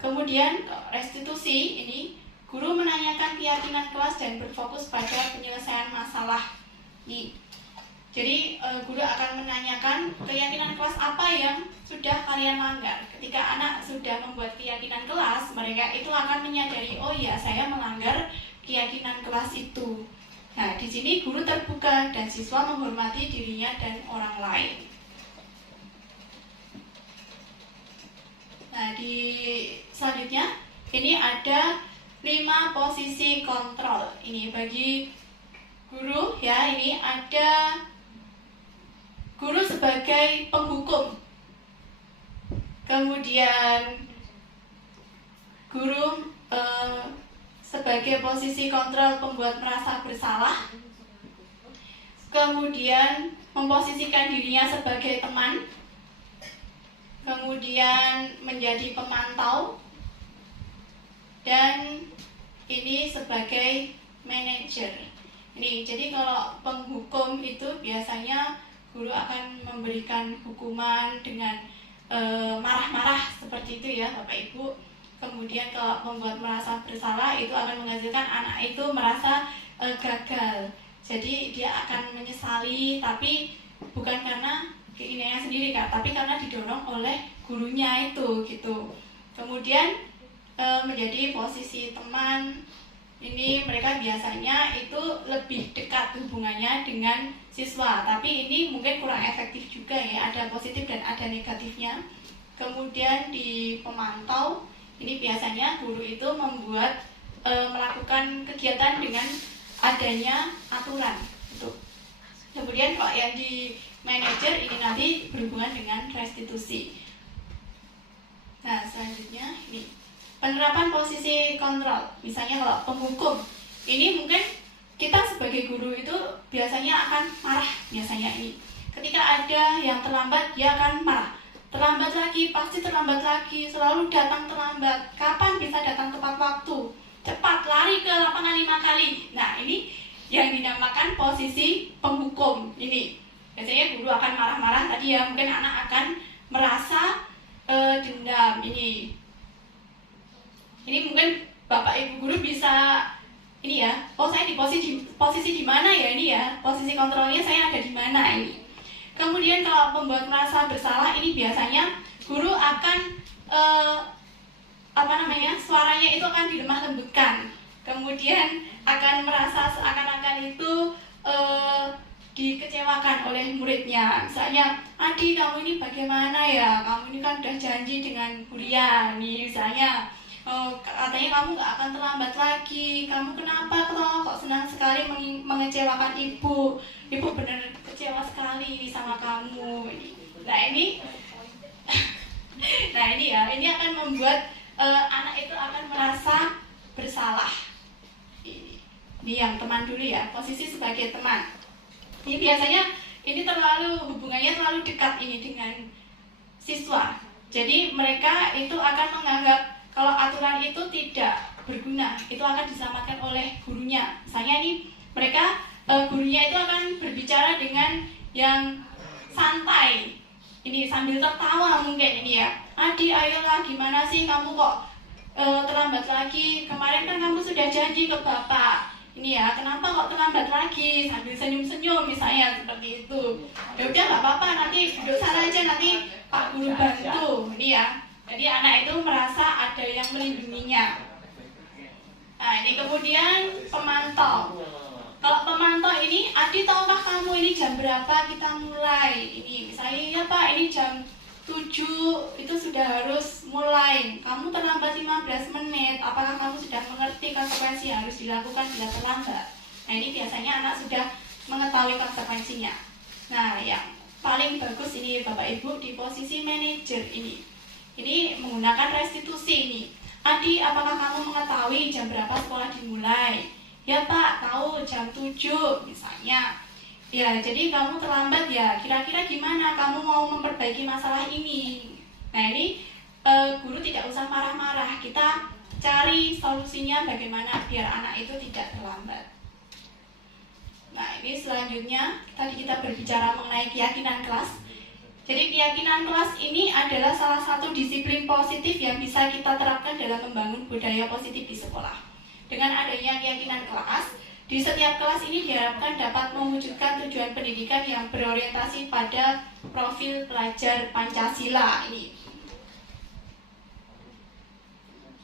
Kemudian restitusi ini guru menanyakan keyakinan kelas dan berfokus pada penyelesaian masalah. Nih. Jadi guru akan menanyakan keyakinan kelas apa yang sudah kalian langgar. Ketika anak sudah membuat keyakinan kelas, mereka itu akan menyadari, oh ya saya melanggar keyakinan kelas itu. Nah di sini guru terbuka dan siswa menghormati dirinya dan orang lain. Nah di selanjutnya ini ada 5 posisi kontrol. Ini bagi guru ya, ini ada guru sebagai penghukum, kemudian guru sebagai posisi kontrol pembuat merasa bersalah, kemudian memposisikan dirinya sebagai teman, kemudian menjadi pemantau, dan ini sebagai manajer. Ini jadi kalau penghukum itu biasanya guru akan memberikan hukuman dengan marah-marah seperti itu ya Bapak Ibu. Kemudian kalau membuat merasa bersalah itu akan menghasilkan anak itu merasa gagal. Jadi dia akan menyesali, tapi bukan karena keinginannya sendiri Kak, tapi karena didorong oleh gurunya itu gitu. Kemudian menjadi posisi teman. Ini mereka biasanya itu lebih dekat hubungannya dengan siswa, tapi ini mungkin kurang efektif juga ya, ada positif dan ada negatifnya. Kemudian di pemantau, ini biasanya guru itu membuat melakukan kegiatan dengan adanya aturan gitu. Kemudian kalau yang di manajer ini nanti berhubungan dengan restitusi. Nah selanjutnya ini penerapan posisi kontrol. Misalnya kalau penghukum, ini mungkin kita sebagai guru itu biasanya akan marah. Biasanya ini ketika ada yang terlambat, dia akan marah. Terlambat lagi, pasti terlambat lagi, selalu datang terlambat. Kapan bisa datang tepat waktu? Cepat, lari ke lapangan 5 kali. Nah ini yang dinamakan posisi penghukum. Ini biasanya guru akan marah-marah tadi ya, mungkin anak akan merasa dendam. Ini mungkin Bapak Ibu guru bisa ini ya, oh saya di posisi di mana ya ini ya, posisi kontrolnya saya ada di mana ini. Kemudian kalau pembuat merasa bersalah ini biasanya guru akan suaranya itu akan dilemah lembutkan, kemudian akan merasa seakan-akan itu dikecewakan oleh muridnya. Misalnya, Adi kamu ini bagaimana ya, kamu ini kan udah janji dengan kuliah nih misalnya, katanya kamu gak akan terlambat lagi, kamu kenapa kok senang sekali mengecewakan ibu benar kecewa sekali sama kamu. Nah ini ya, ini akan membuat anak itu akan merasa bersalah. Ini yang teman dulu ya, posisi sebagai teman. Ini biasanya hubungannya terlalu dekat ini dengan siswa. Jadi mereka itu akan menganggap kalau aturan itu tidak berguna, itu akan diselamatkan oleh gurunya. Misalnya ini mereka gurunya itu akan berbicara dengan yang santai, ini sambil tertawa mungkin ini ya. Adi, ayolah, gimana sih kamu kok terlambat lagi? Kemarin kan kamu sudah janji ke bapak. Ini ya, kenapa kok terlambat lagi? Sambil senyum-senyum misalnya seperti itu. Ya udah nggak apa-apa, nanti duduk sana aja, nanti Pak Guru bantu. Ini ya. Jadi anak itu merasa ada yang melindunginya. Nah ini kemudian pemantau. Kalau pemantau ini, Adi tahukah kamu ini jam berapa kita mulai? Ini misalnya ya Pak, ini jam 7 itu sudah harus mulai. Kamu terlambat 15 menit. Apakah kamu sudah mengerti konsekuensi yang harus dilakukan bila terlambat? Nah ini biasanya anak sudah mengetahui konsekuensinya. Nah yang paling bagus ini Bapak Ibu di posisi manajer ini. Ini menggunakan restitusi ini. Adi, apakah kamu mengetahui jam berapa sekolah dimulai? Ya Pak, tahu jam 7 misalnya. Ya, jadi kamu terlambat ya. Kira-kira gimana kamu mau memperbaiki masalah ini? Nah, ini guru tidak usah marah-marah. Kita cari solusinya bagaimana biar anak itu tidak terlambat. Nah, ini selanjutnya tadi kita berbicara mengenai keyakinan kelas. Jadi keyakinan kelas ini adalah salah satu disiplin positif yang bisa kita terapkan dalam membangun budaya positif di sekolah. Dengan adanya keyakinan kelas, di setiap kelas ini diharapkan dapat mewujudkan tujuan pendidikan yang berorientasi pada profil pelajar Pancasila ini.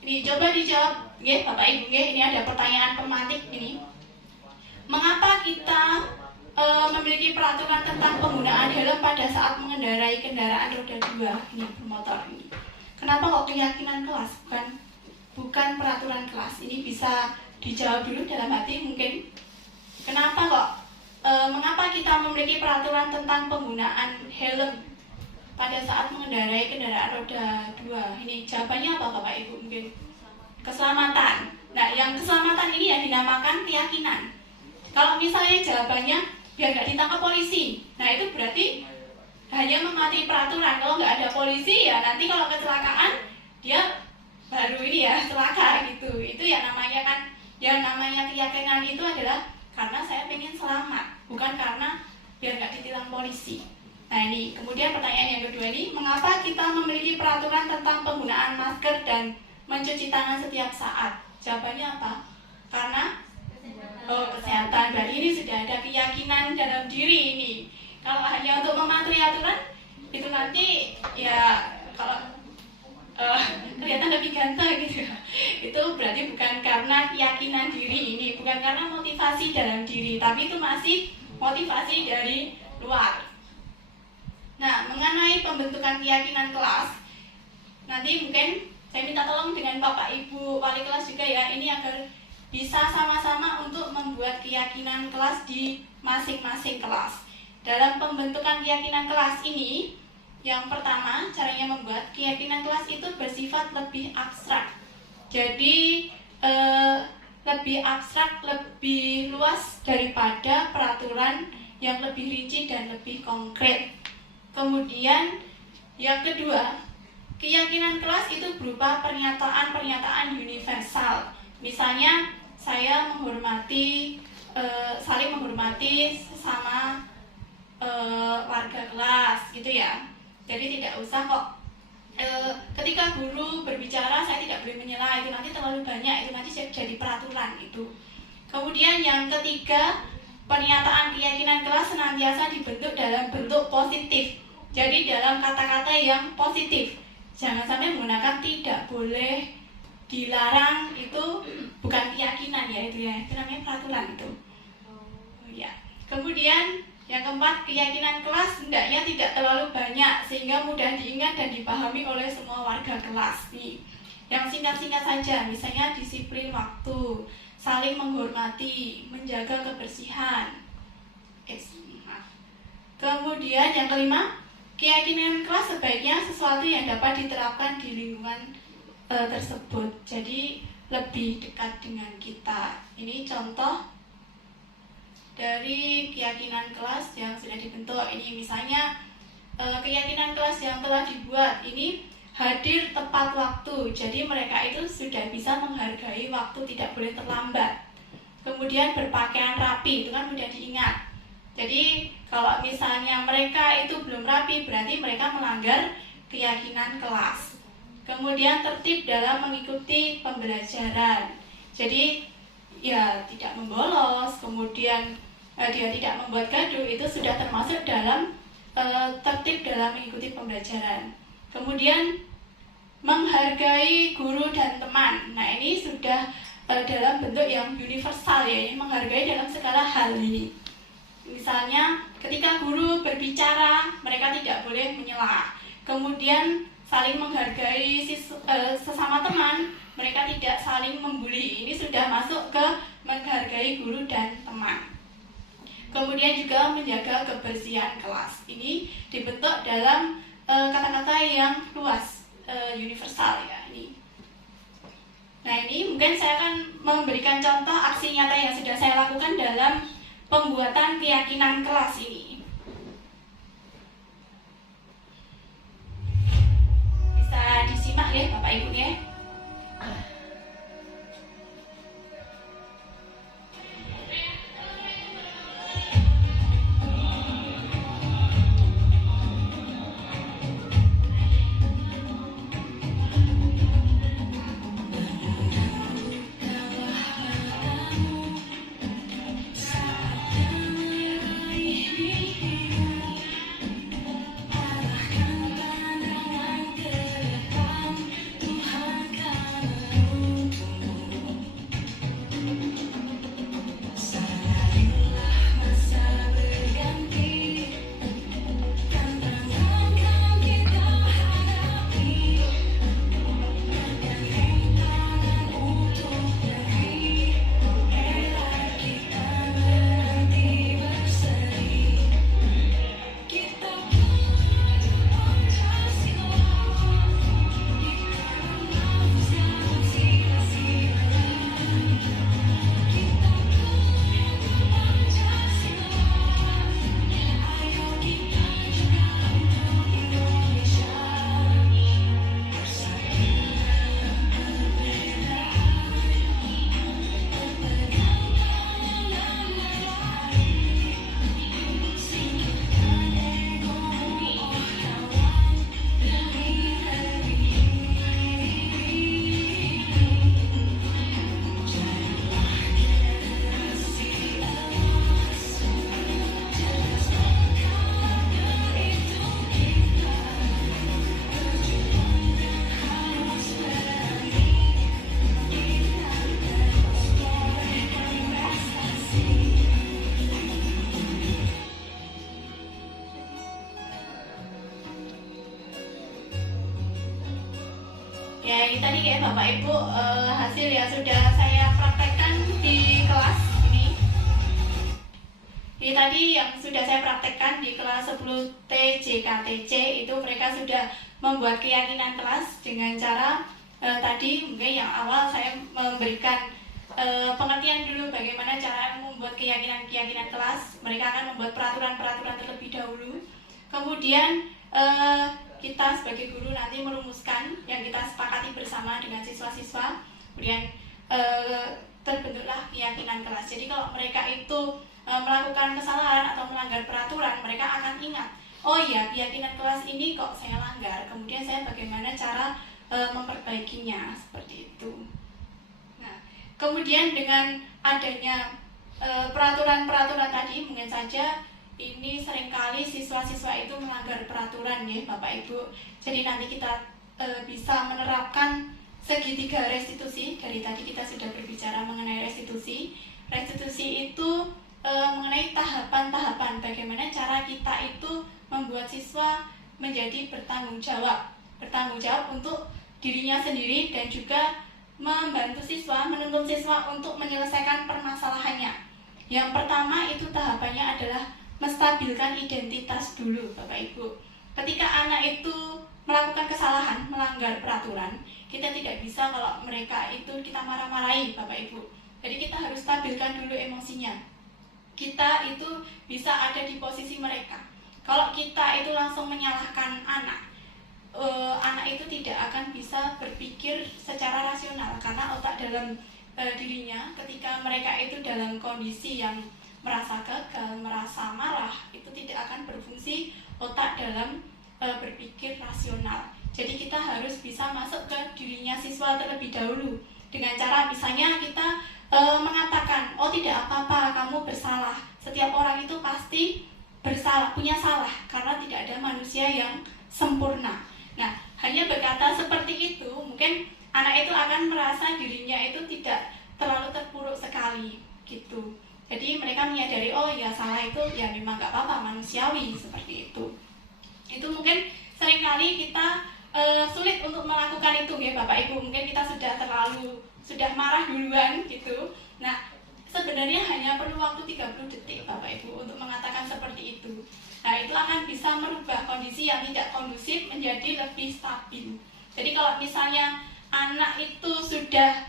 Ini coba dijawab, ya, Bapak Ibu, ya, ini ada pertanyaan pematik ini. Mengapa kita memiliki peraturan tentang penggunaan helm pada saat mengendarai kendaraan roda 2 ini bermotor ini? Kenapa kok keyakinan kelas bukan peraturan kelas? Ini bisa dijawab dulu dalam hati mungkin. Kenapa kok mengapa kita memiliki peraturan tentang penggunaan helm pada saat mengendarai kendaraan roda 2? Ini jawabannya apa Bapak Ibu mungkin? Keselamatan. Nah, yang keselamatan ini ya dinamakan keyakinan. Kalau misalnya jawabannya biar nggak ditangkap polisi, nah itu berarti hanya mematuhi peraturan. Kalau nggak ada polisi ya nanti kalau kecelakaan dia baru ini ya celaka gitu. Itu ya namanya kan, yang namanya keyakinan itu adalah karena saya pengen selamat, bukan karena biar nggak ditilang polisi. Nah ini kemudian pertanyaan yang kedua ini, mengapa kita memiliki peraturan tentang penggunaan masker dan mencuci tangan setiap saat? Jawabannya apa? Karena kesehatan. Berarti ini sudah ada keyakinan dalam diri ini. Kalau hanya untuk mematuhi aturan itu nanti ya kalau kelihatan lebih ganteng gitu. Itu berarti bukan karena keyakinan diri ini, bukan karena motivasi dalam diri, tapi itu masih motivasi dari luar. Nah, mengenai pembentukan keyakinan kelas, nanti mungkin saya minta tolong dengan Bapak Ibu wali kelas juga ya, ini agar bisa sama-sama untuk membuat keyakinan kelas di masing-masing kelas. Dalam pembentukan keyakinan kelas ini, yang pertama caranya membuat keyakinan kelas itu bersifat lebih abstrak. Jadi lebih abstrak, lebih luas daripada peraturan yang lebih rinci dan lebih konkret. Kemudian yang kedua, keyakinan kelas itu berupa pernyataan-pernyataan universal. Misalnya saya menghormati saling menghormati sesama warga kelas gitu ya. Jadi tidak usah kok ketika guru berbicara saya tidak boleh menyela, itu nanti terlalu banyak, itu nanti jadi peraturan itu. Kemudian yang ketiga, pernyataan keyakinan kelas senantiasa dibentuk dalam bentuk positif. Jadi dalam kata-kata yang positif. Jangan sampai menggunakan tidak boleh, dilarang, itu bukan keyakinan ya, itu namanya peraturan itu. Ya. Kemudian yang keempat, keyakinan kelas hendaknya tidak terlalu banyak sehingga mudah diingat dan dipahami oleh semua warga kelas nih. Yang singkat-singkat saja, misalnya disiplin waktu, saling menghormati, menjaga kebersihan. Kemudian yang kelima, keyakinan kelas sebaiknya sesuatu yang dapat diterapkan di lingkungan tersebut. Jadi lebih dekat dengan kita. Ini contoh dari keyakinan kelas yang sudah dibentuk. Ini misalnya keyakinan kelas yang telah dibuat ini hadir tepat waktu. Jadi mereka itu sudah bisa menghargai waktu, tidak boleh terlambat. Kemudian berpakaian rapi, itu kan mudah diingat. Jadi kalau misalnya mereka itu belum rapi, berarti mereka melanggar keyakinan kelas. Kemudian tertib dalam mengikuti pembelajaran. Jadi ya tidak membolos, kemudian dia tidak membuat gaduh, itu sudah termasuk dalam tertib dalam mengikuti pembelajaran. Kemudian menghargai guru dan teman. Nah ini sudah dalam bentuk yang universal ya, ini menghargai dalam segala hal ini. Misalnya ketika guru berbicara, mereka tidak boleh menyela. Kemudian saling menghargai sesama teman, mereka tidak saling membuli. Ini sudah masuk ke menghargai guru dan teman. Kemudian juga menjaga kebersihan kelas. Ini dibentuk dalam kata-kata yang luas, universal ya ini. Nah ini mungkin saya akan memberikan contoh aksi nyata yang sudah saya lakukan dalam pembuatan keyakinan kelas ini. Bisa disimak ya Bapak Ibu ya. Ya ini tadi kayak Bapak Ibu hasil yang sudah saya praktekkan di kelas ini. Ini tadi yang sudah saya praktekkan di kelas 10 TJKTC, itu mereka sudah membuat keyakinan kelas dengan cara tadi mungkin yang awal saya memberikan pengertian dulu bagaimana cara membuat keyakinan kelas. Mereka akan membuat peraturan-peraturan terlebih dahulu. Kemudian kita sebagai guru nanti merumuskan yang kita sepakati bersama dengan siswa-siswa. Kemudian terbentuklah keyakinan kelas. Jadi kalau mereka itu melakukan kesalahan atau melanggar peraturan, mereka akan ingat, oh ya, keyakinan kelas ini kok saya langgar, kemudian saya bagaimana cara memperbaikinya, seperti itu. Nah, kemudian dengan adanya peraturan-peraturan tadi, mungkin saja ini seringkali siswa-siswa itu melanggar peraturan ya Bapak Ibu. Jadi nanti kita bisa menerapkan segitiga restitusi. Dari tadi kita sudah berbicara mengenai restitusi. Restitusi itu mengenai tahapan-tahapan bagaimana cara kita itu membuat siswa menjadi bertanggung jawab untuk dirinya sendiri dan juga membantu siswa, menuntun siswa untuk menyelesaikan permasalahannya. Yang pertama itu tahapannya adalah menstabilkan identitas dulu Bapak Ibu. Ketika anak itu melakukan kesalahan, melanggar peraturan, kita tidak bisa kalau mereka itu kita marah-marahi Bapak Ibu. Jadi kita harus stabilkan dulu emosinya. Kita itu bisa ada di posisi mereka. Kalau kita itu langsung menyalahkan anak itu tidak akan bisa berpikir secara rasional, karena otak dalam dirinya ketika mereka itu dalam kondisi yang merasa gagal, merasa marah, itu tidak akan berfungsi otak dalam berpikir rasional. Jadi kita harus bisa masuk ke dirinya siswa terlebih dahulu dengan cara misalnya kita mengatakan, oh tidak apa-apa, kamu bersalah. Setiap orang itu pasti bersalah, punya salah, karena tidak ada manusia yang sempurna. Nah, hanya berkata seperti itu, mungkin anak itu akan merasa dirinya itu tidak terlalu terpuruk sekali, gitu. Jadi mereka menyadari, oh ya salah itu ya memang gak apa-apa, manusiawi, seperti itu. Itu mungkin seringkali kita sulit untuk melakukan itu ya Bapak Ibu. Mungkin kita sudah marah duluan gitu. Nah, sebenarnya hanya perlu waktu 30 detik Bapak Ibu untuk mengatakan seperti itu. Nah, itu akan bisa merubah kondisi yang tidak kondusif menjadi lebih stabil. Jadi kalau misalnya anak itu sudah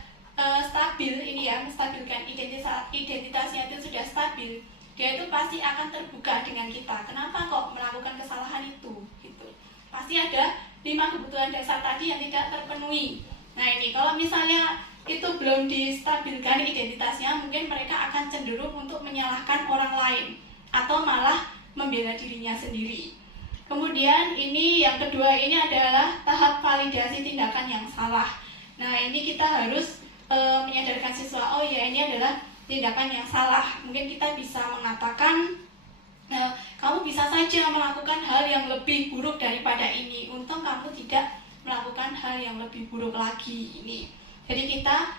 stabil, ini ya, menstabilkan identitasnya itu sudah stabil, dia itu pasti akan terbuka dengan kita. Kenapa kok melakukan kesalahan itu? Gitu. Pasti ada 5 kebutuhan dasar tadi yang tidak terpenuhi. Nah ini kalau misalnya itu belum distabilkan identitasnya, mungkin mereka akan cenderung untuk menyalahkan orang lain atau malah membela dirinya sendiri. Kemudian ini yang kedua ini adalah tahap validasi tindakan yang salah. Nah ini kita harus menyadarkan siswa, oh ya ini adalah tindakan yang salah. Mungkin kita bisa mengatakan, kamu bisa saja melakukan hal yang lebih buruk daripada ini. Untung kamu tidak melakukan hal yang lebih buruk lagi ini. Jadi kita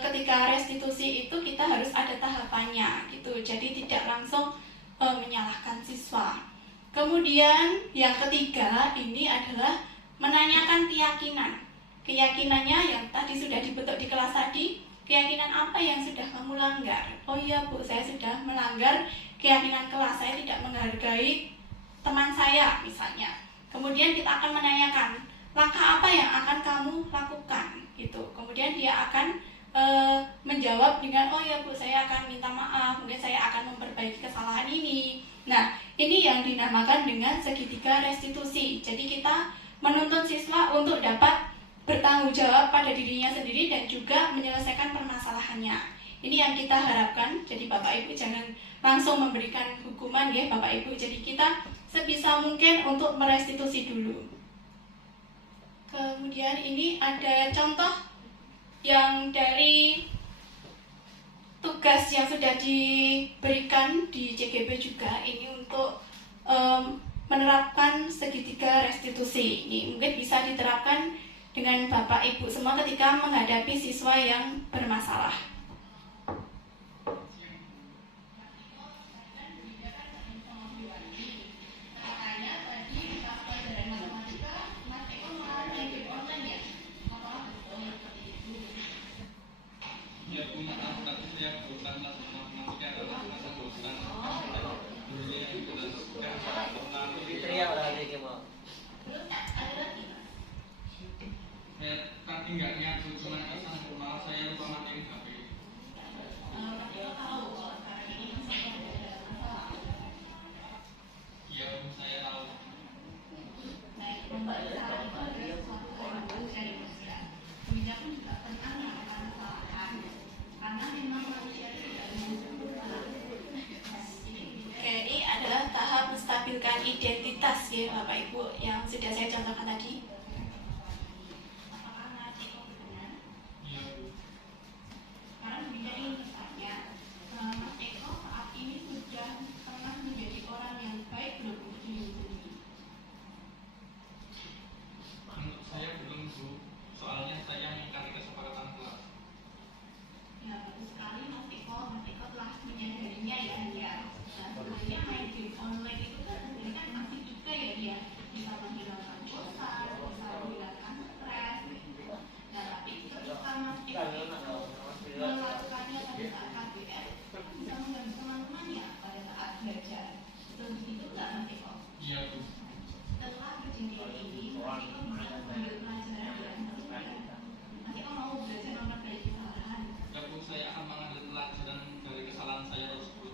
ketika restitusi itu kita harus ada tahapannya gitu. Jadi tidak langsung menyalahkan siswa. Kemudian yang ketiga ini adalah menanyakan keyakinan. Keyakinannya yang tadi sudah dibentuk di kelas tadi, keyakinan apa yang sudah kamu langgar? Oh iya Bu, saya sudah melanggar keyakinan kelas, saya tidak menghargai teman saya misalnya. Kemudian kita akan menanyakan, langkah apa yang akan kamu lakukan? Gitu. Kemudian dia akan menjawab dengan, oh ya Bu, saya akan minta maaf, mungkin saya akan memperbaiki kesalahan ini. Nah, ini yang dinamakan dengan segitiga restitusi. Jadi kita menuntun siswa untuk dapat bertanggung jawab pada dirinya sendiri dan juga menyelesaikan permasalahannya. Ini yang kita harapkan. Jadi Bapak Ibu jangan langsung memberikan hukuman ya Bapak Ibu. Jadi kita sebisa mungkin untuk merestitusi dulu. Kemudian ini ada contoh yang dari tugas yang sudah diberikan di JGB juga. Ini untuk menerapkan segitiga restitusi. Ini mungkin bisa diterapkan dengan Bapak Ibu semua ketika menghadapi siswa yang bermasalah. Saya tadi nggak niat cuma iseng, malah saya lupa matiin HP. memberikan identitas ya Bapak Ibu yang sudah saya contohkan tadi. Apakah Mas Eko benar? Karena demikian ingin bertanya, Mas Eko saat ini sudah pernah menjadi orang yang baik belum untuk dihubungi? Menurut saya belum, Bu. Soalnya saya mengingkari kesepakatan kelas. Ya, bagus sekali Mas Eko. Mas Eko telah menyadarinya ya. Nah, sebenarnya main game online itu kan sebenarnya kan asik juga ya dia. Bisa menghilangkan bosan, bisa menghilangkan stres gitu. Nah, tapi ketika Mas Eko itu melakukannya pada saat KBM, kan bisa mengganggu teman-temannya pada saat belajar. Betul begitu nggak Mas Eko? Iya, Bu. Setelah kejadian ini, Mas Eko bisa mengambil pelajaran dan Mas Eko mau belajar memperbaiki kesalahan. Ya, Bu, saya akan mengambil pelajaran dari kesalahan saya tersebut.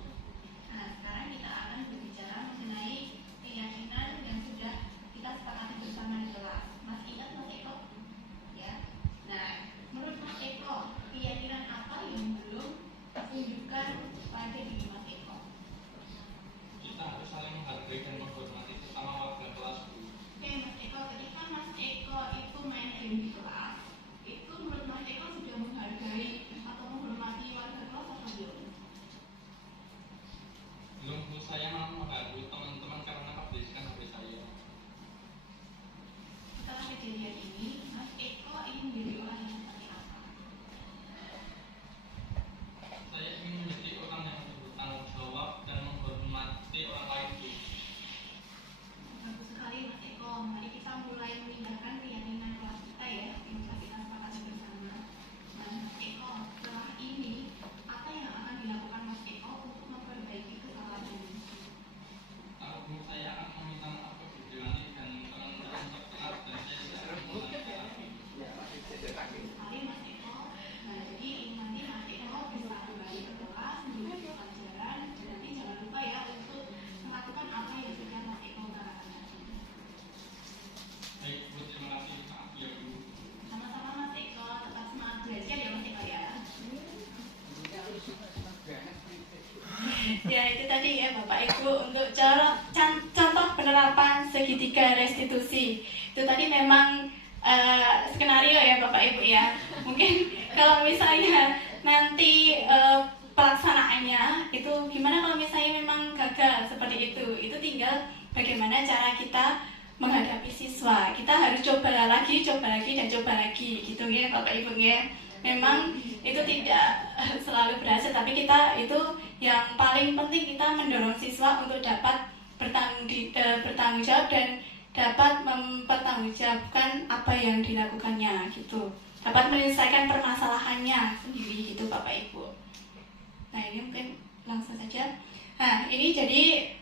Nah, sekarang kita akan berbicara mengenai keyakinan yang sudah kita sepakati bersama di kelas. Mas ingat Mas Eko? Ya. Nah, menurut Mas Eko, keyakinan apa yang belum tunjukkan pada diri Mas Eko? Kita harus saling menghargai dan menghormati sesama warga kelas, Bu. Oke, Mas Eko, ketika Mas Eko itu main game di kelas, itu menurut Mas Eko sudah menghargai atau menghormati warga kelas atau belum? Belum, Bu. Saya malah mengganggu teman-teman karena keberisikan HP saya. Setelah kejadian ini, Mas Eko ingin menjadi orang yang seperti apa? Saya ingin menjadi orang yang bertanggung jawab dan menghormati orang lain, Bu. Bagus sekali Mas Eko. Mari kita mulai memindahkan keyakinan kelas kita ya, yang telah kita sepakati bersama. Nah, Mas Eko, setelah ini apa yang akan dilakukan Mas Eko untuk memperbaiki kesalahan ini? Bu, saya akan meminta maaf ke Bu Dewanti dan teman-teman sekelas dan saya tidak akan mengulangi lagi. Sekali Mas Eko. Nah, jadi nanti Mas Eko bisa kembali ke kelas, mengikuti pelajaran, dan nanti jangan lupa ya untuk melakukan apa yang sudah Mas Eko katakan tadi. Baik, Bu, terima kasih. Maaf ya, Bu. Sama-sama Mas Eko, tetap semangat belajar ya Mas Eko ya. Ya itu tadi ya Bapak Ibu untuk contoh penerapan segitiga restitusi. Itu tadi memang skenario ya Bapak Ibu ya. Mungkin kalau misalnya nanti pelaksanaannya itu gimana kalau misalnya memang gagal seperti itu tinggal bagaimana cara kita menghadapi siswa. Kita harus coba lagi dan coba lagi gitu ya Bapak Ibu ya. Memang itu tidak selalu berhasil, tapi kita itu yang paling penting kita mendorong siswa untuk dapat bertanggung jawab dan dapat mempertanggungjawabkan apa yang dilakukannya gitu, dapat menyelesaikan permasalahannya sendiri gitu Bapak Ibu. Nah ini mungkin langsung saja. Nah ini jadi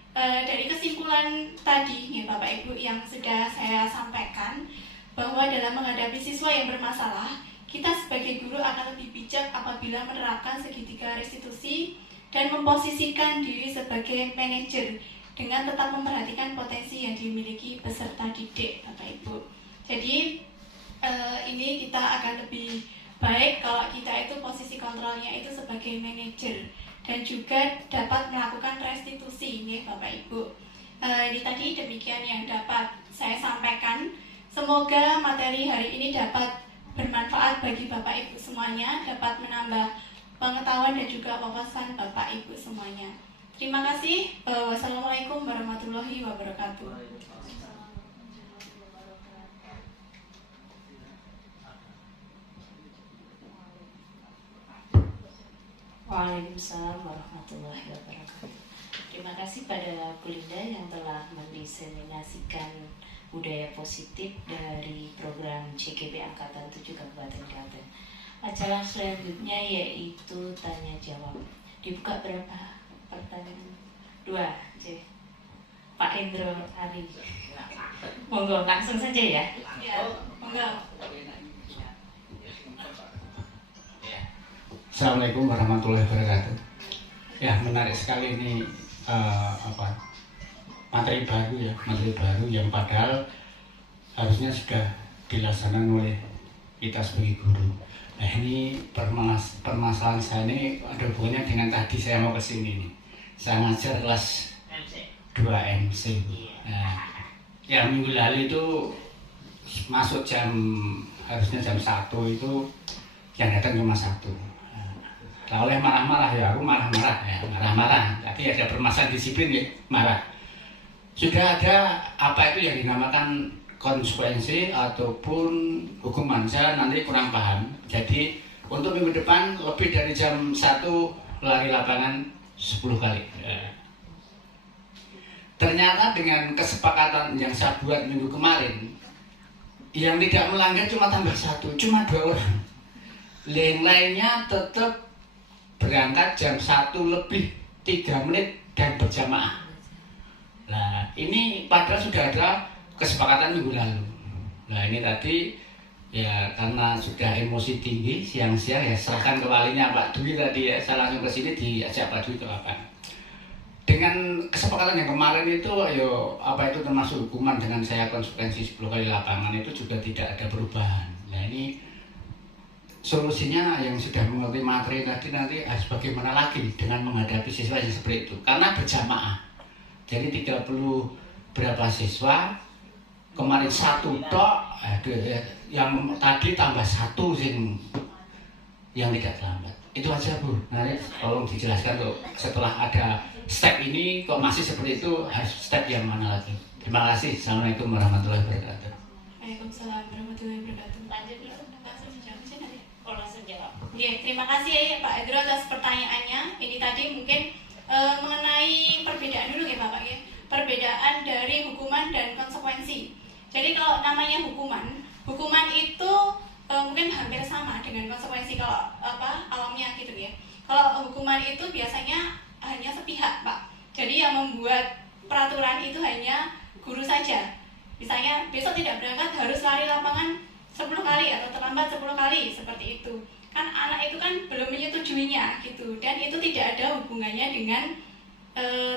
dari kesimpulan tadi ya Bapak Ibu yang sudah saya sampaikan, bahwa dalam menghadapi siswa yang bermasalah, kita sebagai guru akan lebih bijak apabila menerapkan segitiga restitusi dan memposisikan diri sebagai manajer dengan tetap memperhatikan potensi yang dimiliki peserta didik, Bapak Ibu. Jadi ini kita akan lebih baik kalau kita itu posisi kontrolnya itu sebagai manajer dan juga dapat melakukan restitusi, nih Bapak Ibu. Ini tadi demikian yang dapat saya sampaikan. Semoga materi hari ini dapat bermanfaat bagi Bapak Ibu semuanya, dapat menambah pengetahuan dan juga wawasan Bapak Ibu semuanya. Terima kasih. Wassalamualaikum warahmatullahi wabarakatuh. Waalaikumsalam warahmatullahi wabarakatuh. Terima kasih pada Bu Linda yang telah mendiseminasikan budaya positif dari program CGP Angkatan 7 Kabupaten Klaten. Acara selanjutnya yaitu tanya jawab. Dibuka berapa pertanyaan? 2, C. Pak Indro Ari. Monggo langsung saja ya. Ya, monggo. Assalamualaikum warahmatullahi wabarakatuh. Ya, menarik sekali ini materi baru yang padahal harusnya sudah dilaksanakan oleh kita sebagai guru. Nah ini permasalahan saya ini ada hubungannya dengan tadi saya mau kesini nih. Saya ngajar kelas 2 MC. Nah, yang minggu lalu itu masuk harusnya jam 1 itu yang datang cuma 1. Nah, oleh marah-marah ya, aku marah-marah. Tapi ada permasalahan disiplin ya, marah. Sudah ada apa itu yang dinamakan konsekuensi ataupun hukuman, saya nanti kurang paham. Jadi untuk minggu depan lebih dari jam 1 lari lapangan 10 kali. Ternyata dengan kesepakatan yang saya buat minggu kemarin, yang tidak melanggar cuma tambah 1, cuma 2 orang. Yang lainnya tetap berangkat jam 1 lebih 3 menit dan berjamaah. Nah, ini padahal sudah ada kesepakatan minggu lalu. Nah, ini tadi ya karena sudah emosi tinggi, siang-siang ya serahkan ke walinya Pak Dwi tadi ya, saya langsung ke sini diajak Pak Dwi ke lapangan. Dengan kesepakatan yang kemarin itu, apa itu termasuk hukuman dengan saya konsekuensi 10 kali lapangan itu juga tidak ada perubahan. Nah ini solusinya yang sudah mengerti materi tadi nanti harus bagaimana lagi dengan menghadapi siswa yang seperti itu. Karena berjamaah, jadi 30 berapa siswa, kemarin 1 tok, yang tadi tambah 1 yang tidak terlambat. Itu aja Bu, nanti tolong dijelaskan tuh setelah ada step ini kok masih seperti itu, harus step yang mana lagi. Terima kasih. Assalamualaikum warahmatullahi wabarakatuh. Waalaikumsalam warahmatullahi wabarakatuh. Lanjut dulu. Langsung jawab. Oke, terima kasih Pak Hendro atas pertanyaannya. Ini tadi mungkin mengenai perbedaan dulu ya Bapak ya. Perbedaan dari hukuman dan konsekuensi. Jadi kalau namanya hukuman itu mungkin hampir sama dengan konsekuensi kalau alamiah gitu ya. Kalau hukuman itu biasanya hanya sepihak Pak. Jadi yang membuat peraturan itu hanya guru saja. Misalnya besok tidak berangkat harus lari lapangan 10 kali atau terlambat 10 kali seperti itu. Kan anak itu kan belum menyetujuinya gitu, dan itu tidak ada hubungannya dengan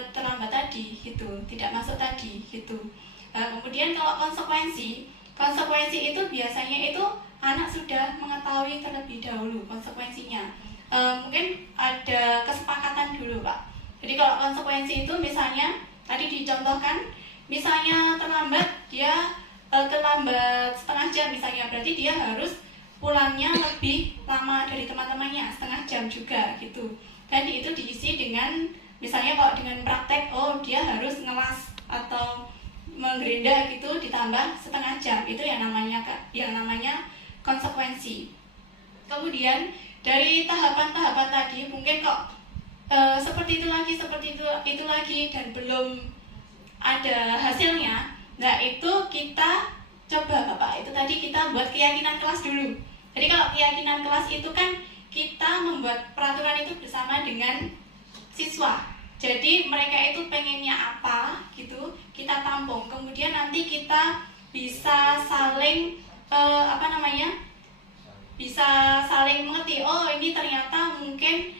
terlambat tadi gitu, tidak masuk tadi gitu. Kemudian kalau konsekuensi itu biasanya itu anak sudah mengetahui terlebih dahulu konsekuensinya. Mungkin ada kesepakatan dulu Pak. Jadi kalau konsekuensi itu misalnya tadi dicontohkan, misalnya terlambat dia terlambat setengah jam misalnya, berarti dia harus pulangnya lebih lama dari teman-temannya, setengah jam juga gitu. Dan itu diisi dengan misalnya kalau dengan praktek, dia harus ngelas atau menggerinda gitu ditambah setengah jam, itu yang namanya konsekuensi. Kemudian dari tahapan-tahapan tadi mungkin kok seperti itu lagi dan belum ada hasilnya. Nah itu kita coba Bapak, itu tadi kita buat keyakinan kelas dulu. Jadi kalau keyakinan kelas itu kan kita membuat peraturan itu bersama dengan siswa. Jadi mereka itu pengennya apa gitu, kita tampung. Kemudian nanti kita bisa saling bisa saling mengerti. Ini ternyata mungkin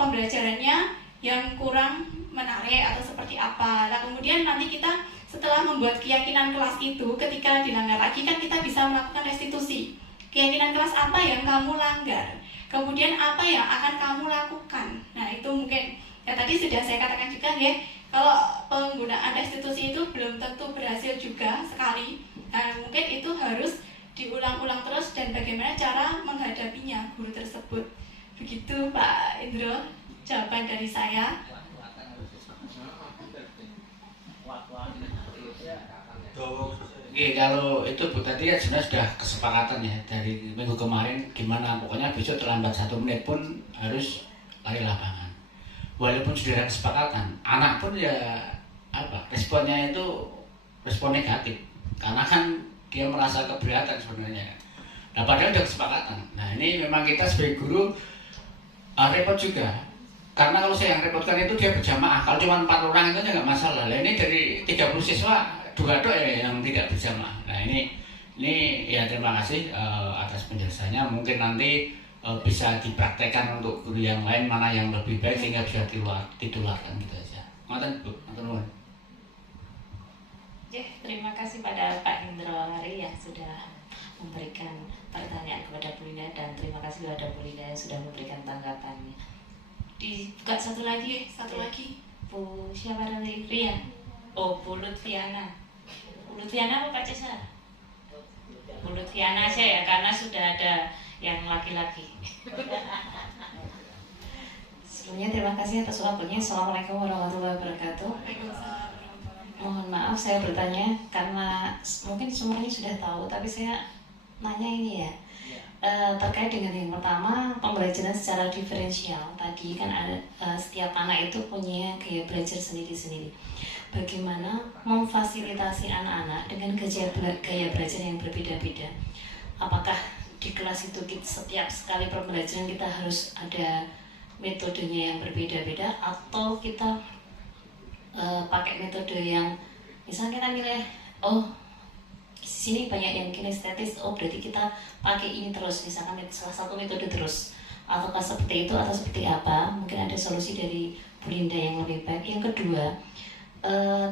pembelajarannya yang kurang menarik atau seperti apa. Nah kemudian nanti kita setelah membuat keyakinan kelas itu, ketika dilanggar lagi kan kita bisa melakukan restitusi. Keyakinan kelas apa yang kamu langgar, kemudian apa yang akan kamu lakukan. Nah itu mungkin ya tadi sudah saya katakan juga ya, kalau penggunaan restitusi itu belum tentu berhasil juga sekali. Nah mungkin itu harus diulang-ulang terus dan bagaimana cara menghadapinya guru tersebut. Begitu Pak Indro jawaban dari saya. Oke, kalau itu Bu tadi ya sebenarnya sudah kesepakatan ya dari minggu kemarin, gimana pokoknya besok terlambat 1 menit pun harus lari lapangan. Walaupun sudah ada kesepakatan, anak pun ya responnya itu respon negatif, karena kan dia merasa keberatan sebenarnya. Nah padahal sudah kesepakatan. Nah ini memang kita sebagai guru repot juga, karena kalau saya yang repotkan itu dia berjamaah. Kalau cuma 4 orang itu nggak masalah. Nah ini dari 30 siswa 2 yang tidak berjamaah. Nah ini ya terima kasih atas penjelasannya. Mungkin nanti bisa dipraktekkan untuk guru yang lain mana yang lebih baik sehingga bisa ditularkan gitu aja. Matur Bu, matur nuwun. Terima kasih pada Pak Hendro Hari yang sudah memberikan pertanyaan kepada Bu Linda, dan terima kasih kepada Bu Linda yang sudah memberikan tanggapannya. Dibuka satu lagi. Bu siapa tadi? Ria? Oh, Bu Lutfiana. Bu Lutfiana apa Pak Cesar? Bu Lutfiana aja ya, karena sudah ada yang laki-laki. Sebelumnya terima kasih atas waktunya. Assalamualaikum warahmatullahi wabarakatuh. Mohon maaf saya bertanya karena mungkin semuanya sudah tahu, tapi saya nanya ini ya. Terkait dengan yang pertama, pembelajaran secara diferensial. Tadi kan ada setiap anak itu punya gaya belajar sendiri-sendiri. Bagaimana memfasilitasi anak-anak dengan gaya belajar yang berbeda-beda? Apakah di kelas itu setiap sekali pembelajaran kita harus ada metodenya yang berbeda-beda, atau kita pakai metode yang misalnya kita milih, oh di sini banyak yang kinestetis, oh berarti kita pakai ini terus, misalkan salah satu metode terus, ataukah seperti itu atau seperti apa? Mungkin ada solusi dari Bu Linda yang lebih baik. Yang kedua,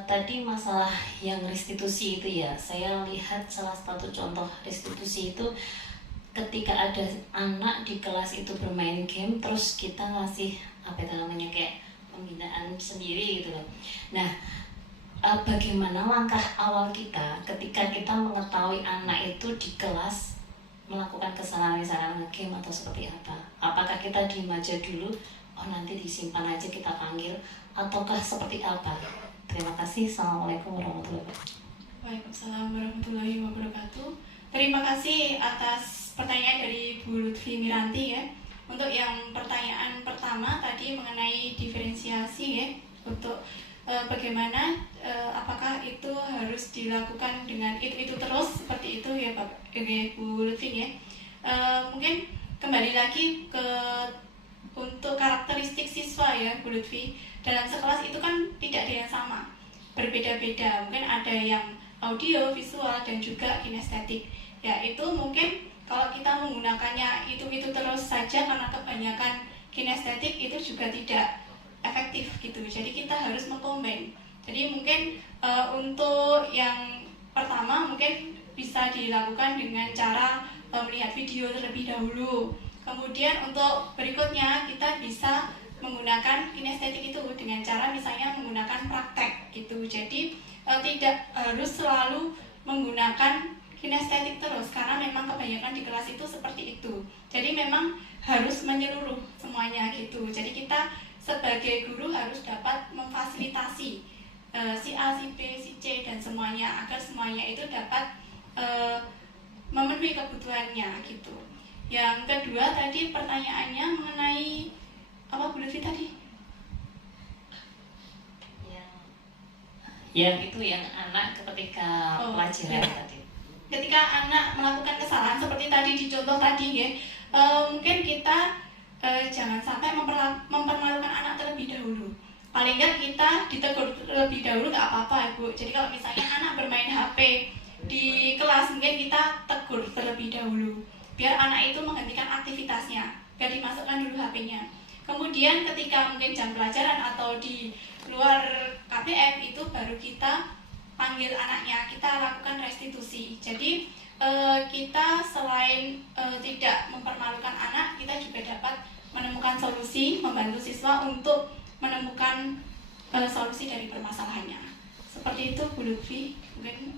tadi masalah yang restitusi itu ya, saya lihat salah satu contoh restitusi itu ketika ada anak di kelas itu bermain game, terus kita ngasih apa itu namanya kayak pembinaan sendiri gitu loh. Nah, bagaimana langkah awal kita ketika kita mengetahui anak itu di kelas melakukan kesalahan-kesalahan game atau seperti apa? Apakah kita diem aja dulu, oh nanti disimpan aja kita panggil, ataukah seperti apa? Terima kasih. Assalamualaikum warahmatullahi wabarakatuh. Waalaikumsalam warahmatullahi wabarakatuh. Terima kasih atas pertanyaan dari Bu Lutfi Miranti ya. Untuk yang pertanyaan pertama tadi mengenai diferensiasi ya, untuk bagaimana apakah itu harus dilakukan dengan itu terus seperti itu ya Pak Bu Lutfi ya. Mungkin kembali lagi ke untuk karakteristik siswa ya Bu Lutfi. Dalam sekelas itu kan tidak ada yang sama, berbeda-beda. Mungkin ada yang audio, visual, dan juga kinestetik. Ya itu mungkin kalau kita menggunakannya itu terus saja karena kebanyakan kinestetik itu juga tidak efektif gitu. Jadi kita harus mengkombin. Jadi mungkin untuk yang pertama mungkin bisa dilakukan dengan cara melihat video terlebih dahulu. Kemudian untuk berikutnya kita bisa menggunakan kinestetik itu dengan cara misalnya menggunakan praktek gitu. Jadi tidak harus selalu menggunakan kinestetik terus karena memang kebanyakan di kelas itu seperti itu. Jadi memang harus menyeluruh semuanya gitu. Jadi kita sebagai guru harus dapat memfasilitasi si A, si B, si C dan semuanya agar semuanya itu dapat memenuhi kebutuhannya gitu. Yang kedua tadi pertanyaannya mengenai apa Bu Lutfi tadi? Yang itu yang anak ketika pelajaran ya. tadi. Ketika anak melakukan kesalahan seperti tadi di contoh tadi ya, mungkin kita jangan sampai mempermalukan anak terlebih dahulu. Paling nggak kita ditegur terlebih dahulu nggak apa-apa Bu. Jadi kalau misalnya anak bermain HP di kelas mungkin kita tegur terlebih dahulu biar anak itu menghentikan aktivitasnya, biar dimasukkan dulu HP-nya. Kemudian ketika mungkin jam pelajaran atau di luar KBM itu baru kita panggil anaknya, kita lakukan restitusi. Jadi kita selain tidak mempermalukan anak, kita juga dapat menemukan solusi, membantu siswa untuk menemukan solusi dari permasalahannya. Seperti itu Bu Lutfi, mungkin.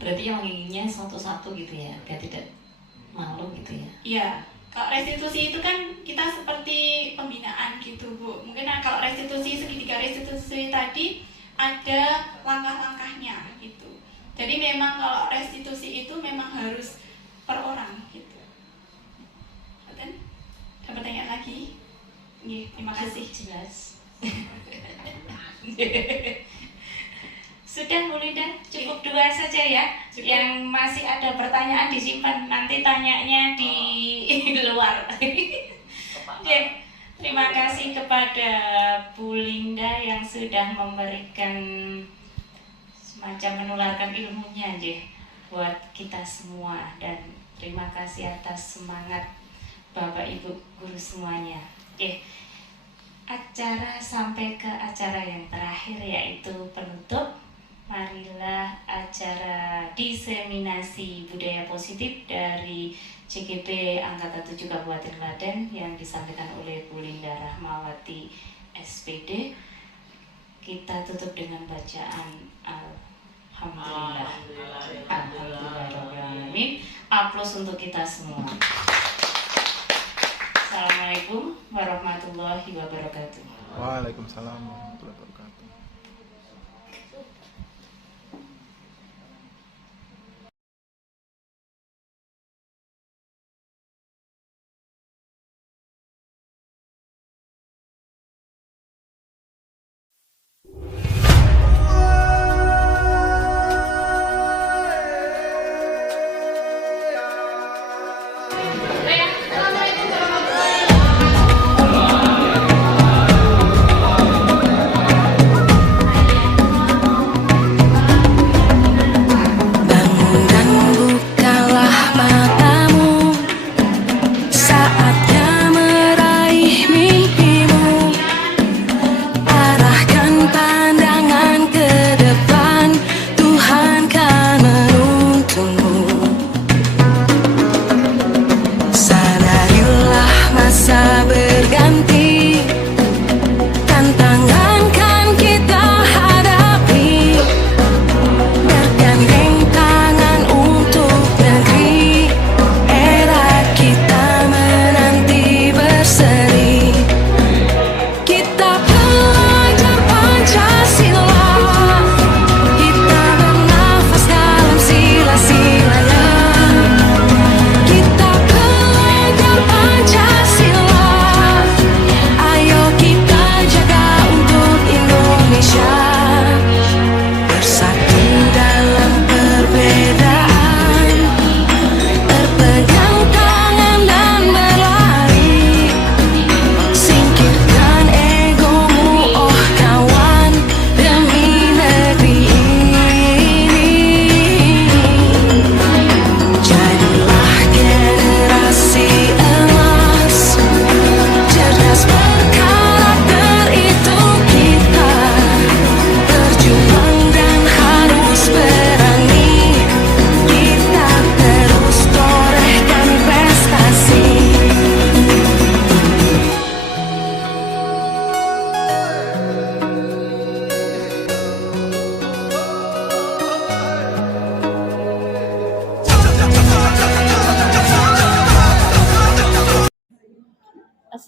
Berarti yang inginnya satu-satu gitu ya, biar tidak malu gitu ya. Iya. Kalau restitusi itu kan kita seperti pembinaan gitu Bu. Mungkin kalau restitusi segitiga restitusi tadi ada langkah-langkahnya gitu. Jadi memang kalau restitusi itu memang harus per orang gitu. Dan ada pertanyaan lagi? Iya, terima kasih. Jelas. Sudah Bu Linda, cukup dua saja ya. Cukup. Yang masih ada pertanyaan disimpan, nanti tanyanya di luar. Oke, terima kasih kepada Bu Linda yang sudah memberikan semacam menularkan ilmunya buat kita semua, dan terima kasih atas semangat Bapak Ibu guru semuanya. Acara sampai ke acara yang terakhir yaitu penutup. Marilah acara diseminasi budaya positif dari CGP Angkatan 7 Kabupaten Klaten yang disampaikan oleh Bu Linda Rahmawati SPD Kita tutup dengan bacaan Alhamdulillah. Alhamdulillahirobbilalamin. Aplaus untuk kita semua. Assalamualaikum warahmatullahi wabarakatuh. Waalaikumsalam warahmatullahi wabarakatuh.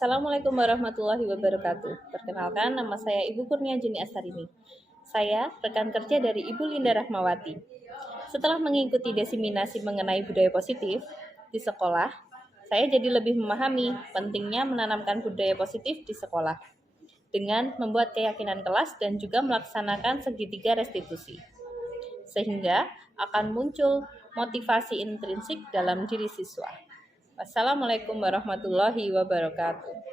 Assalamualaikum warahmatullahi wabarakatuh. Perkenalkan, nama saya Ibu Kurnia Juni Astarini. Saya rekan kerja dari Ibu Linda Rahmawati. Setelah mengikuti diseminasi mengenai budaya positif di sekolah, saya jadi lebih memahami pentingnya menanamkan budaya positif di sekolah dengan membuat keyakinan kelas dan juga melaksanakan segitiga restitusi. Sehingga akan muncul motivasi intrinsik dalam diri siswa. Wassalamualaikum warahmatullahi wabarakatuh.